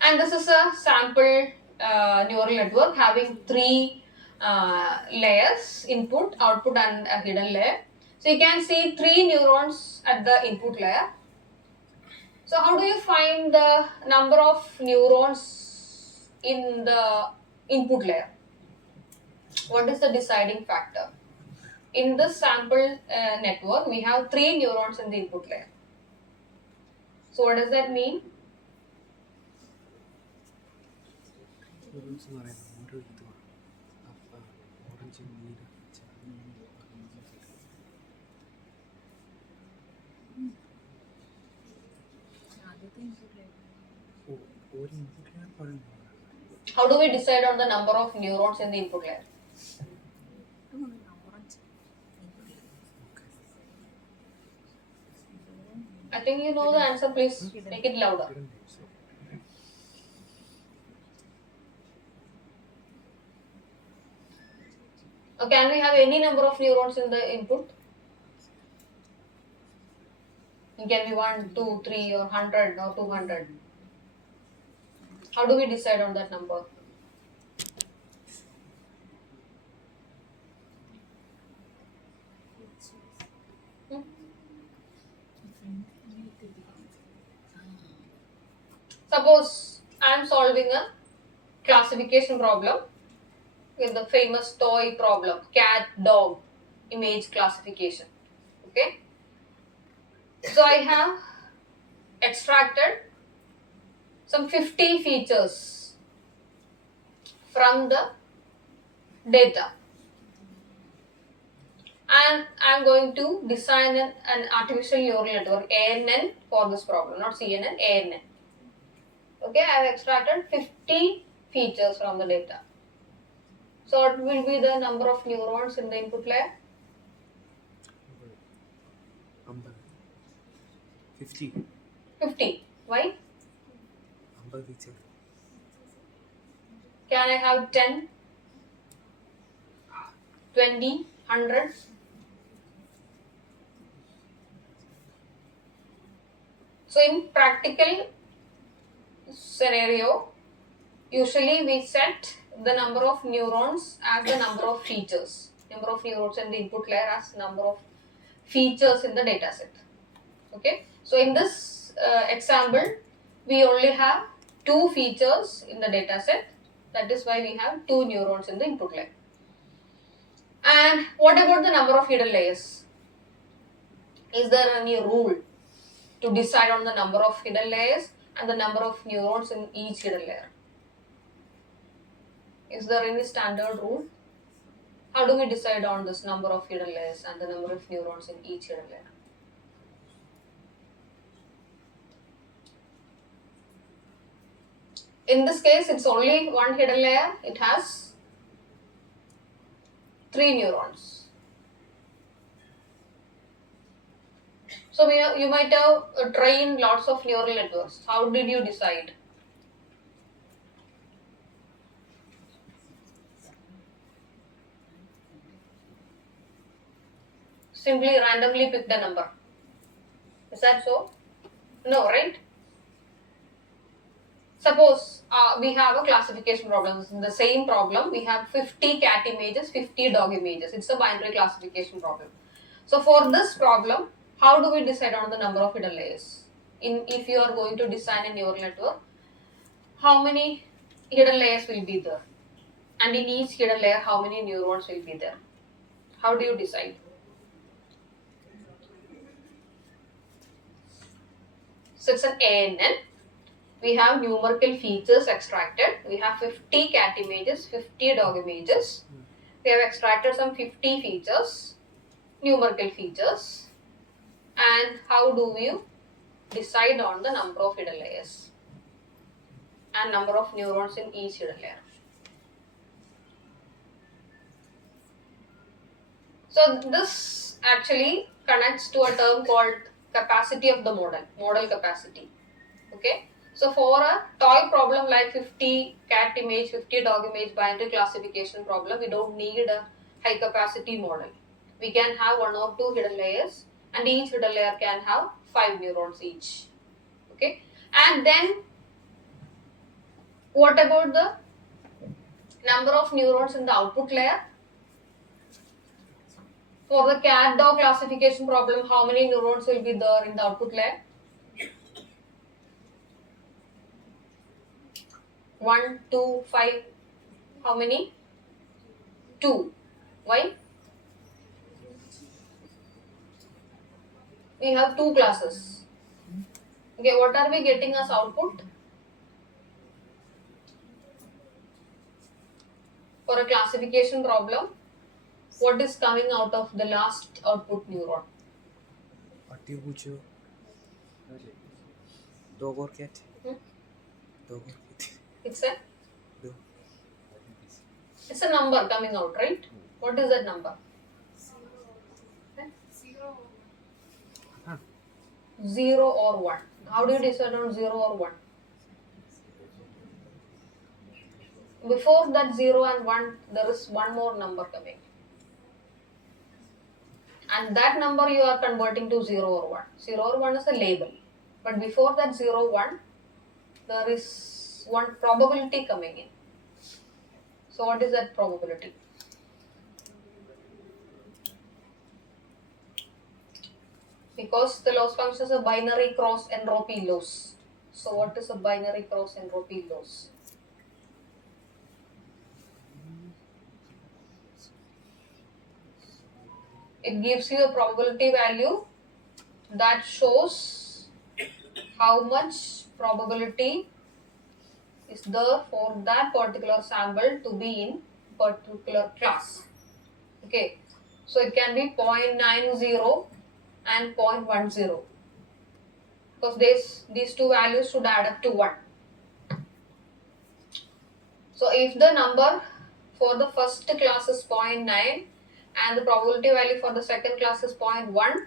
And this is a sample neural network having three layers: input, output, and a hidden layer. So you can see three neurons at the input layer. So how do you find the number of neurons in the input layer? What is the deciding factor? In this sample network, we have three neurons in the input layer. So what does that mean? Neurons എന്ന് പറയുന്നത് ഓരോ ഇതുമാണ് അപ്പം orange നീല പച്ച ഒരു ഇൻപുട്ടിലാണ് പറയുന്നത്. How do we decide on the number of neurons in the input layer? I think you know the answer. Please make it louder. Can we have any number of neurons in the input? It can be 1, 2, 3, or 100 or 200. How do we decide on that number? Hmm? Suppose I am solving a classification problem with the famous toy problem, cat dog image classification. Okay, so I have extracted some 50 features from the data, and I'm going to design an artificial neural network, ANN, for this problem, not CNN, ANN. Okay, I have extracted 50 features from the data. So what will be the number of neurons in the input layer? 50. 50. Why? 50 feature. Can I have 10, 20, 100? So in practical scenario, usually we set the number of neurons as the number of features. Number of neurons in the input layer as number of features in the data set. Okay, so in this example, we only have 2 features in the data set. That is why we have 2 neurons in the input layer. And what about the number of hidden layers? Is there any rule to decide on the number of hidden layers and the number of neurons in each hidden layer? Is there any standard rule? How do we decide on this number of hidden layers and the number of neurons in each hidden layer? In this case, it's only one hidden layer. It has 3 neurons. So you might have trained lots of neural networks. How did you decide? simply randomly picked a number. Is that so? No, right? Suppose we have a classification problem. In the same problem, we have 50 cat images, 50 dog images. It's a binary classification problem. So for this problem, how do we decide on the number of hidden layers? If you are going to design a neural network, how many hidden layers will be there? And in each hidden layer, how many neurons will be there? How do you decide? So it's an ANN. We have numerical features extracted. We have 50 cat images, 50 dog images. We have extracted some 50 features, numerical features. And how do you decide on the number of hidden layers and number of neurons in each hidden layer? So this actually connects to a term called capacity of the model capacity. Okay. So for a toy problem like 50 cat image, 50 dog image binary classification problem, we don't need a high capacity model. We can have 1 or 2 hidden layers, and each hidden layer can have 5 neurons each. Okay. And then what about the number of neurons in the output layer? For the cat dog classification problem, how many neurons will be there in the output layer? 1, 2, 5. How many? 2. Why? We have 2 classes. Okay, what are we getting as output? For a classification problem, what is coming out of the last output neuron? Artibucho. Dog or cat? Hmm? Dog or cat? It's a Dog. it's a number coming out, right? What is that number? 0 or 1. How do you decide on 0 or 1? Before that 0 and 1, there is one more number coming. And that number you are converting to 0 or 1. 0 or 1 is a label. But before that 0, 1, there is one probability coming in. So what is that probability? Because the loss function is a binary cross entropy loss. So what is a binary cross entropy loss? It gives you a probability value that shows how much probability is there for that particular sample to be in particular class. Okay, so it can be 0.90 and 0.10 because these two values should add up to 1. So if the number for the first class is 0.9 and the probability value for the second class is 0.1,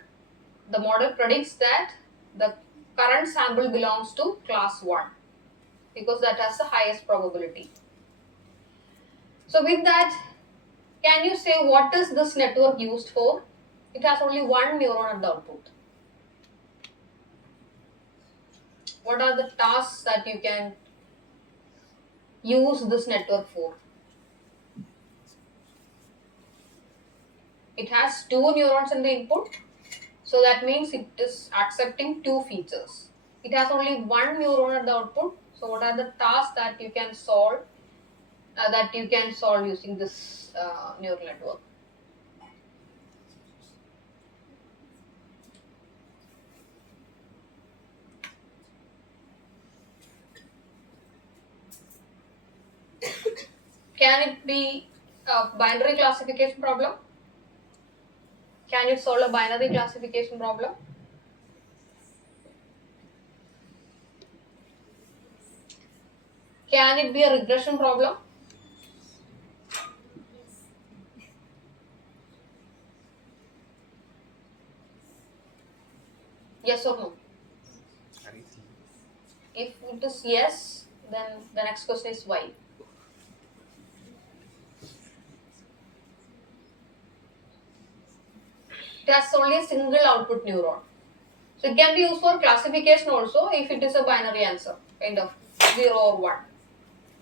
the model predicts that the current sample belongs to class 1 because that has the highest probability. So with that, can you say what is this network used for? It has only one neuron at the output. What are the tasks that you can use this network for? It has 2 neurons in the input, so that means it is accepting 2 features. It has only one neuron at the output, so what are the tasks that you can solve using this neural network? Can it be a binary classification problem? Can it solve a binary classification problem? Can it be a regression problem? Yes or no? If it is yes, then the next question is why. It has only a single output neuron. So it can be used for classification also if it is a binary answer, kind of 0 or 1.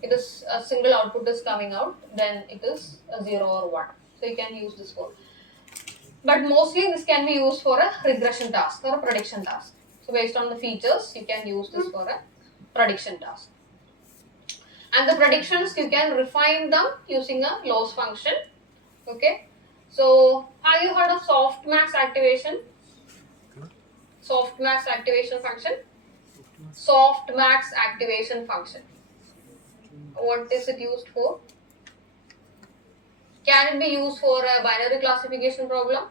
It is a single output is coming out, then it is a 0 or 1. So you can use this for. But mostly this can be used for a regression task or a prediction task. So based on the features, you can use this for a prediction task. And the predictions, you can refine them using a loss function. Okay. So have you heard of softmax activation? Softmax activation function? Softmax activation function. What is it used for? Can it be used for a binary classification problem?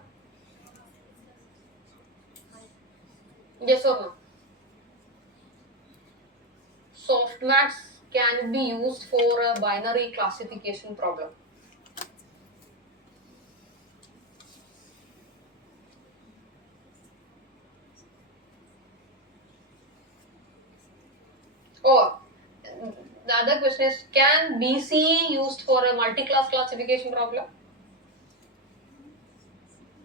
Yes or no? Softmax can be used for a binary classification problem. Or the other question is, can BCE used for a multi-class classification problem?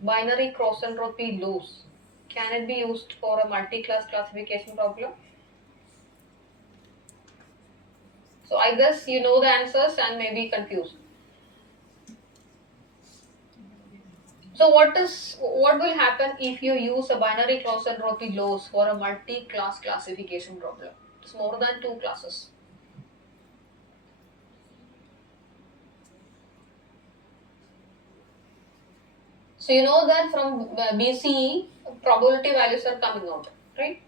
Binary cross entropy loss. Can it be used for a multi-class classification problem? So I guess you know the answers and may be confused. So what will happen if you use a binary cross entropy loss for a multi-class classification problem? It's more than 2 classes. So you know that from BCE, probability values are coming out, right?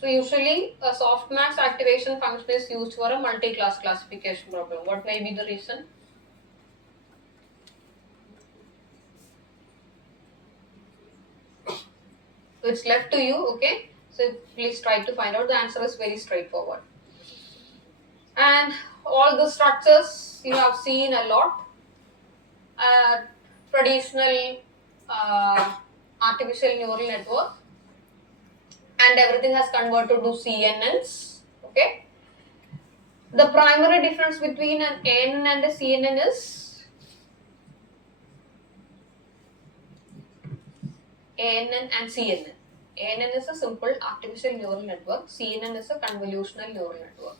So usually a softmax activation function is used for a multi-class classification problem. What may be the reason? So it's left to you, okay? So please try to find out. The answer is very straightforward. And all the structures you have seen a lot. Traditional artificial neural network, and everything has converted to CNNs. Okay. The primary difference between an ANN and a CNN is ANN and CNN. ANN is a simple artificial neural network. CNN is a convolutional neural network.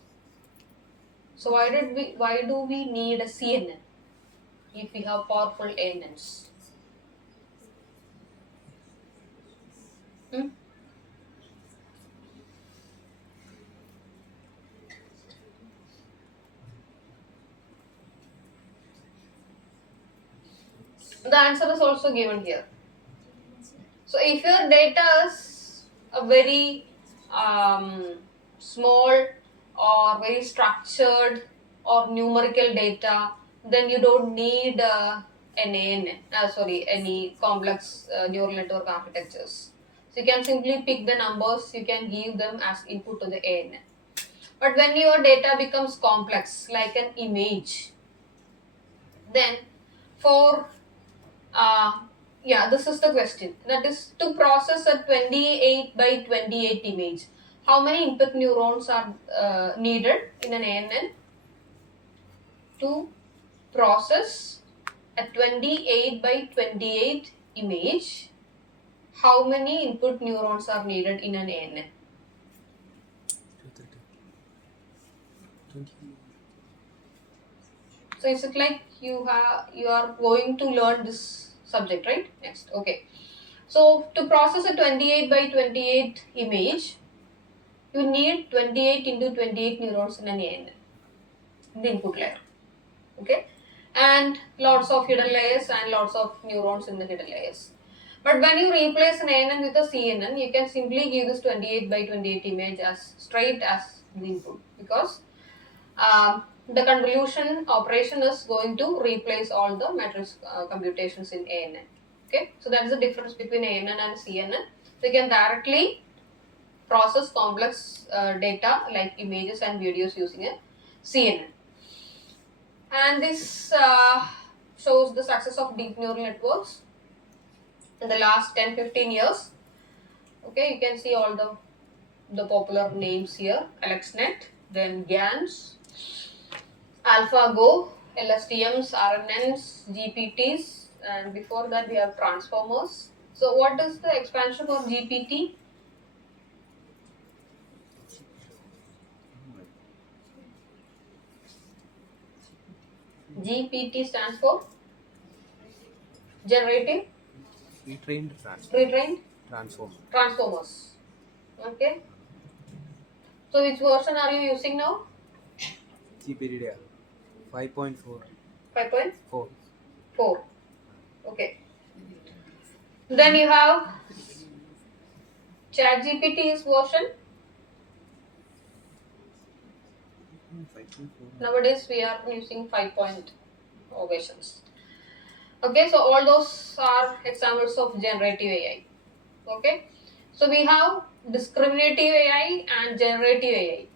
So why do we need a CNN if we have powerful ANNs? The answer is also given here. So if your data is a very small or very structured or numerical data, then you don't need any complex neural network architectures. So you can simply pick the numbers, you can give them as input to the ANN. But when your data becomes complex, like an image, then for this is the question. That is, to process a 28 by 28 image, how many input neurons are needed in an ANN? To process a 28 by 28 image, how many input neurons are needed in an ANN? 20. So is it like you are going to learn this subject, right? Next, okay. So to process a 28 by 28 image, you need 28 into 28 neurons in an ANN, in the input layer. Okay, and lots of hidden layers and lots of neurons in the hidden layers. But when you replace an ANN with a CNN, you can simply give this 28 by 28 image as straight as the input, because the convolution operation is going to replace all the matrix computations in ANN. Okay, so that is the difference between ANN and CNN. So you can directly process complex data like images and videos using a CNN. And this shows the success of deep neural networks in the last 10-15 years. Okay, you can see all the popular names here: AlexNet, then GANs, AlphaGo, LSTMs, RNNs, GPTs, and before that we have transformers. So what is the expansion of GPT? GPT stands for generative Retrained transform. pre-trained Transform. transformers. Okay. So which version are you using now? GPT 5.4. 5.4. 4. Okay. Then you have ChatGPT's version. 5.4. Nowadays we are using 5.0 versions. Okay, so all those are examples of generative AI. Okay, so we have discriminative AI and generative AI.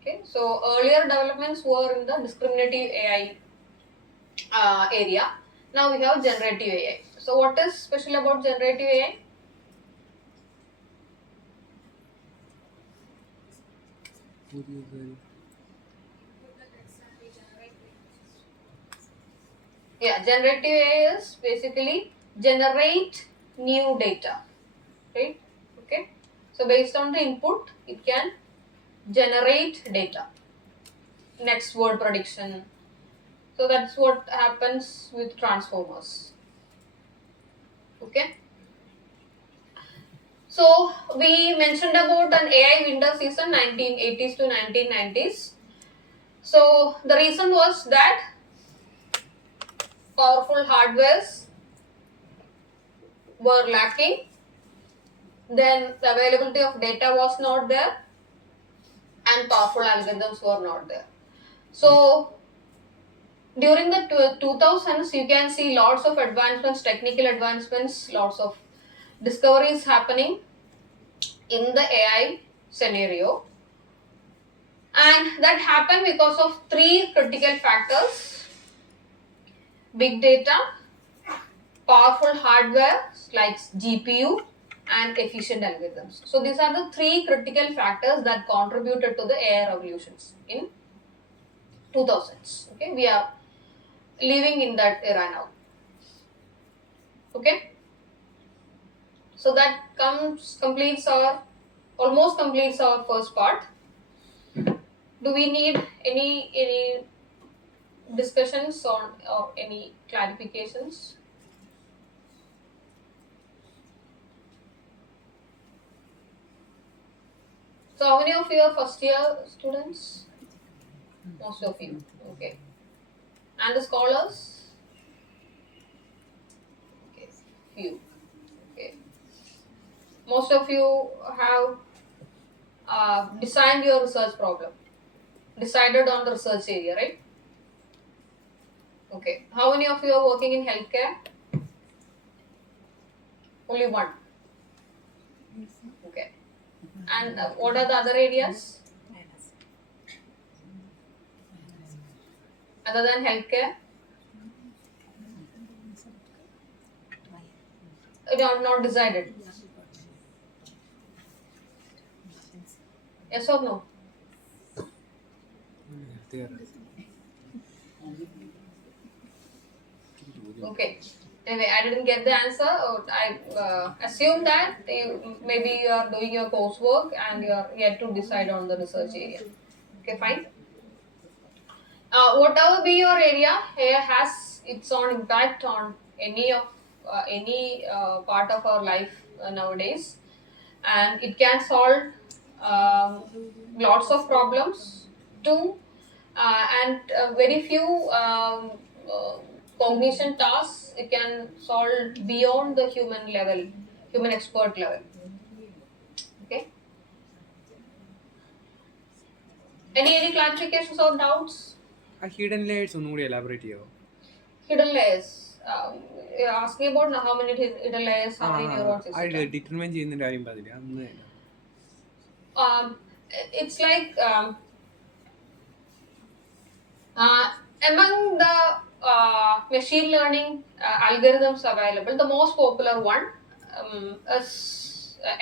Okay, so earlier developments were in the discriminative AI area. Now we have generative AI. So what is special about generative AI? Yeah, generative AI is basically generate new data, right? Okay, so based on the input, it can generate data. Next word prediction. So that's what happens with transformers. Okay. So we mentioned about an AI winter season 1980s to 1990s. So the reason was that powerful hardwares were lacking, then the availability of data was not there, and powerful algorithms were not there. So during the 2000s, you can see lots of advancements, technical advancements, lots of discoveries happening in the AI scenario. And that happened because of three critical factors: big data, powerful hardware like GPU, and efficient algorithms. So these are the three critical factors that contributed to the AI revolutions in 2000s. Okay, we are living in that era now. Okay, so that almost completes our first part. Do we need any discussions on or any clarifications? So how many of you are first year students? Most of you. Okay. And the scholars? Okay. Few. Okay. Most of you have designed your research problem. Decided on the research area, right? Okay. How many of you are working in healthcare? Only one. Okay. And what are the other areas other than healthcare? Not decided. Yes or no? There. Okay. Anyway, I didn't get the answer. I assume that maybe you are doing your coursework and you are yet to decide on the research area. Okay, fine. Whatever be your area, AI has its own impact on any part of our life nowadays, and it can solve lots of problems too, and very few uh, cognition tasks it can solve beyond the human level, human expert level. Okay. Any clarifications or doubts? ആ hidden layers ഒന്നും കൂടി elaborate ചെയ്യാവോ? Hidden layers. You're asking about how many hidden layers, how many neurons, etc. Determine ചെയ്യുന്നതിന്റെ കാര്യം പറഞ്ഞില്ല അന്ന് തന്നെ. Um, it's like among the machine learning algorithms available, the most popular one is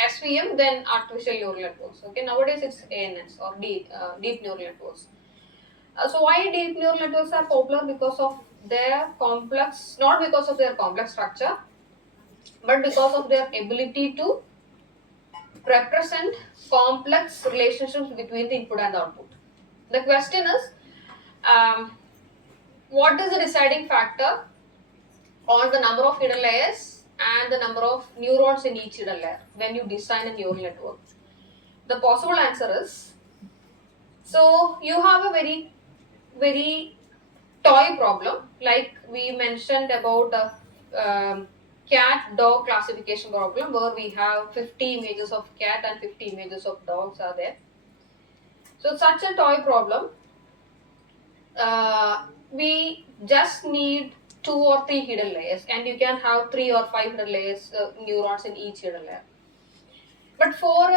SVM, then artificial neural networks. Okay, nowadays it's ANNs or deep neural networks. So why deep neural networks are popular? Because of their complex, not because of their complex structure, but because of their ability to represent complex relationships between the input and the output. The question is, um, what is the deciding factor on the number of hidden layers and the number of neurons in each hidden layer when you design a neural network? The possible answer is, so you have a very toy problem, like we mentioned about the cat dog classification problem, where we have 50 images of cat and 50 images of dogs are there. So such a toy problem, we just need 2 or 3 hidden layers, and you can have 3 or 5 hidden layers, neurons in each hidden layer. But for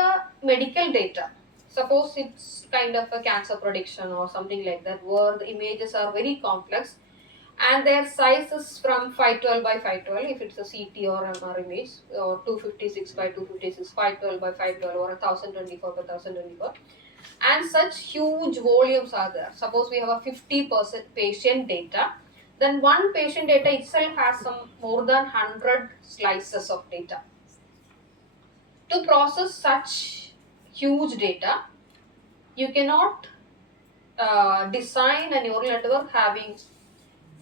medical data, suppose it's kind of a cancer prediction or something like that, where the images are very complex and their size is from 512 by 512 if it's a CT or MR image, or 256 by 256, 512 by 512, or 1024 by 1024, and such huge volumes are there. Suppose we have a 50% patient data, then one patient data itself has some more than 100 slices of data. To process such huge data, you cannot design a neural network having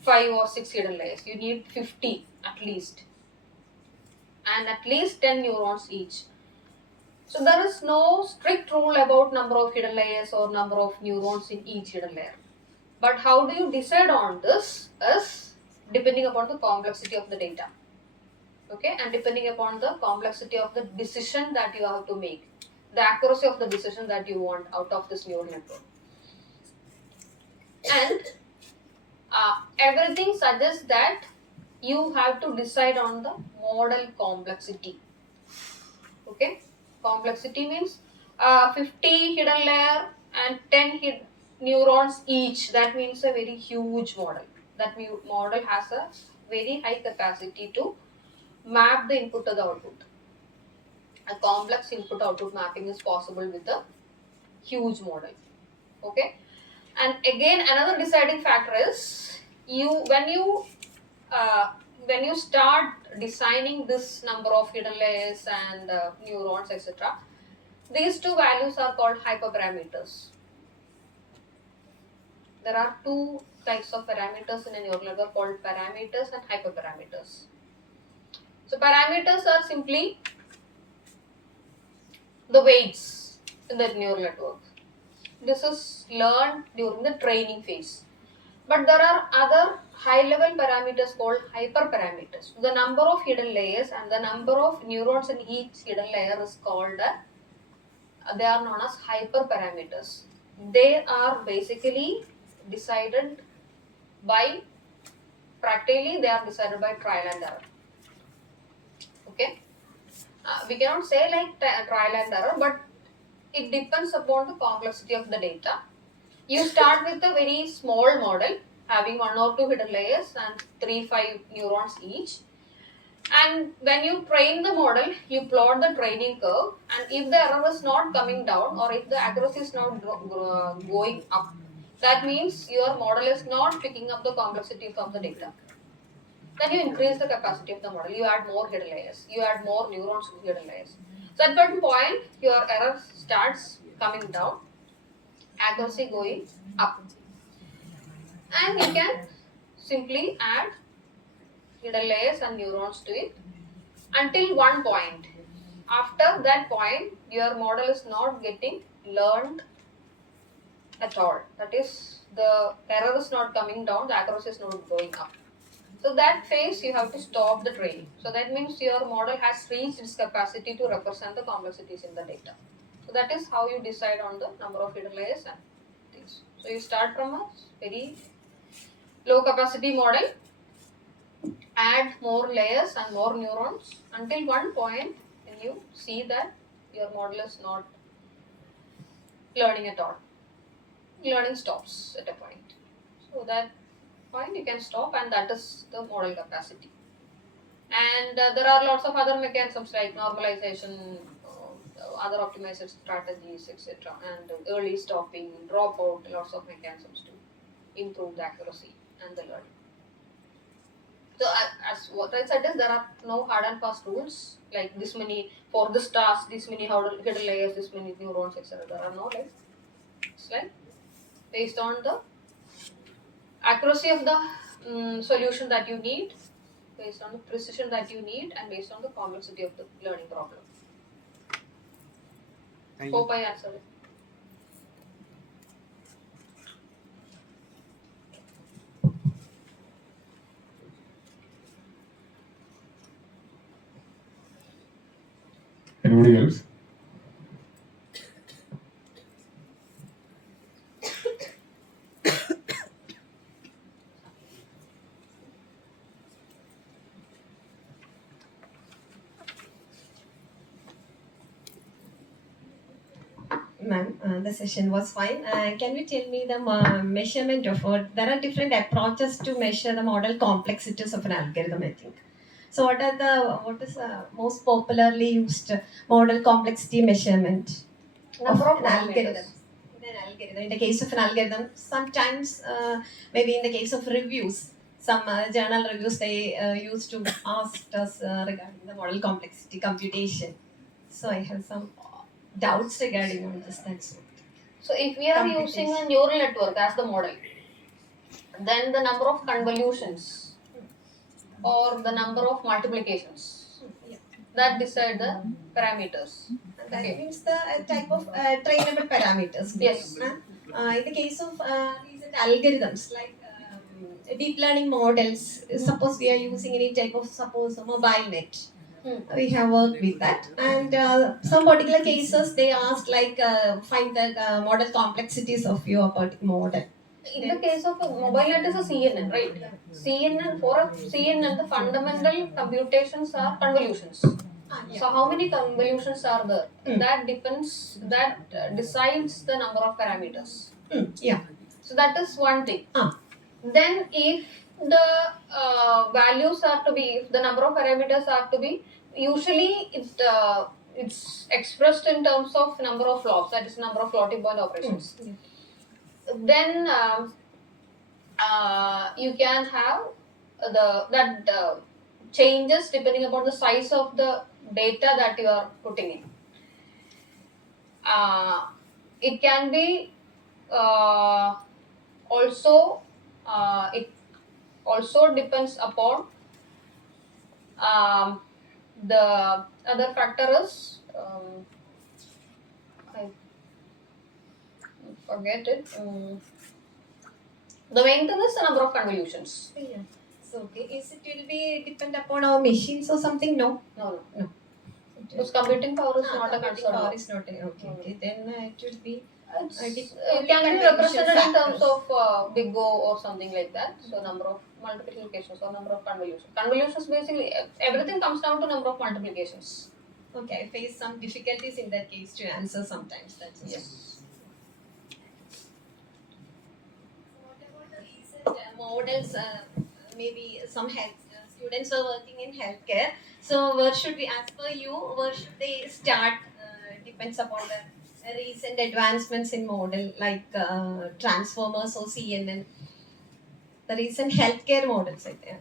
5 or 6 hidden layers. You need 50 at least, and at least 10 neurons each. So there is no strict rule about number of hidden layers or number of neurons in each hidden layer. But how do you decide on this is depending upon the complexity of the data. Okay, and depending upon the complexity of the decision that you have to make, the accuracy of the decision that you want out of this neural network. And everything suggests that you have to decide on the model complexity. Okay, complexity means 50 hidden layer and 10 neurons each. That means a very huge model. That model has a very high capacity to map the input to the output. A complex input output mapping is possible with a huge model. Okay, and again another deciding factor is, you when you start designing this number of hidden layers and neurons, etc., these two values are called hyperparameters. There are two types of parameters in a neural network called parameters and hyperparameters. So parameters are simply the weights in the neural network. This is learned during the training phase. But there are other high level parameters called hyperparameters. The number of hidden layers and the number of neurons in each hidden layer is called, they are known as hyperparameters. They are basically decided by, practically they are decided by trial and error. Okay, we cannot say like trial and error, but it depends upon the complexity of the data. You start with a very small model having 1 or 2 hidden layers and 3-5 neurons each. And when you train the model, you plot the training curve, and if the error is not coming down or if the accuracy is not going up, that means your model is not picking up the complexities of the data. Then you increase the capacity of the model, you add more hidden layers, you add more neurons to the hidden layers. So at that point, your error starts coming down, accuracy going up. And you can simply add hidden layers and neurons to it until one point. After that point, your model is not getting learned at all. That is, the error is not coming down, the accuracy is not going up. So that phase you have to stop the training. So that means your model has reached its capacity to represent the complexities in the data. So that is how you decide on the number of hidden layers and things. So you start from a very low capacity model, add more layers and more neurons until one point when you see that your model is not learning at all. Learning stops at a point. So that point you can stop, and that is the model capacity. And there are lots of other mechanisms like normalization, other optimization strategies, etc., and early stopping, dropout, lots of mechanisms too. improve the accuracy and the learning. So as what I said is there are no hard and fast rules like this many for this task, this many hidden layers, this many neurons, etc. There are no like it's like based on the accuracy of the solution that you need, based on the precision that you need, and based on the complexity of the learning problem. Thank Hope I answered it. Anybody else? Ma'am, the session was fine. Can you tell me the measurement of what? There are different approaches to measure the model complexities of an algorithm, I think. So, what is most popularly used model complexity measurement Number of an algorithm? parameters. In the case of an algorithm, sometimes maybe in the case of reviews, some journal reviews they used to ask us regarding the model complexity computation. So I have some doubts regarding on this. That's all. So if we are using a neural network as the model, then the number of convolutions or the number of multiplications that decide the parameters. And that Okay. means the type of trainable parameters. Yes. In the case of recent algorithms like deep learning models, suppose we are using any type of suppose a mobile net. We have worked with that, and some particular cases they asked like find the model complexities of your particular model. In the case of a mobile net is a CNN, right? CNN, for a CNN, the fundamental computations are convolutions. Yeah. So how many convolutions are there? Mm. That depends. That decides the number of parameters. Yeah. So that is one thing. Ah. Then if the values are to be, if the number of parameters are to be, usually it's expressed in terms of number of flops. That is number of floating point operations. Then you can have that changes depending upon the size of the data that you are putting in. It can be also it also depends upon the other factor is I forget it. The main thing is the number of convolutions. Yeah. So okay, is it will be depend upon our machines or something? No. No. No. Because computing power is not a computing concern. power is not a, okay. Then it will be It can be represented in terms of big O or something like that. So number of multiplications or number of convolutions. Convolutions basically everything comes down to number of multiplications. okay. I face some difficulties in that case to answer sometimes. That's it. Yes. What about the recent models? Maybe some health students are working in healthcare. So where should we, as per you, where should they start? Depends upon the recent advancements in model like transformers or CNN. The recent healthcare models, I think.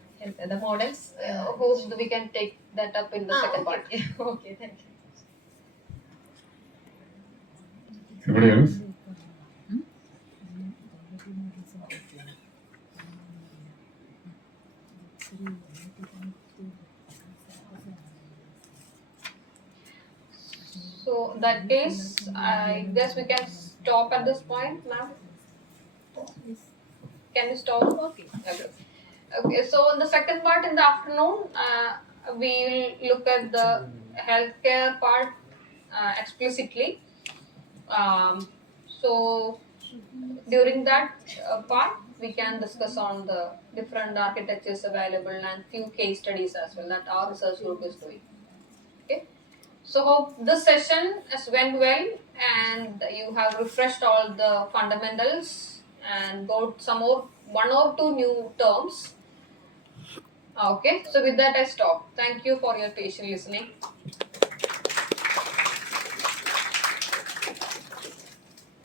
The models. Hope we can take that up in the second part. Okay. Okay, thank you. Anybody else? So in that case, I guess we can stop at this point, ma'am. Can we stop? Okay. Okay. So in the second part in the afternoon, we will look at the healthcare part explicitly. So during that part, we can discuss on the different architectures available and few case studies as well that our research group is doing. Okay. So hope this session has went well and you have refreshed all the fundamentals and got some more one or two new terms. Okay, so with that I stop. Thank you for your patient listening.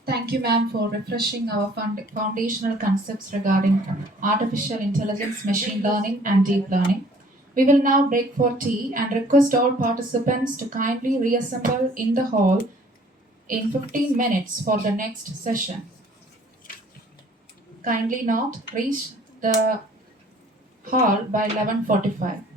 Thank you, ma'am, for refreshing our foundational concepts regarding artificial intelligence, machine learning, and deep learning. We will now break for tea and request all participants to kindly reassemble in the hall in 15 minutes for the next session. Kindly note, reach the hall by 11:45.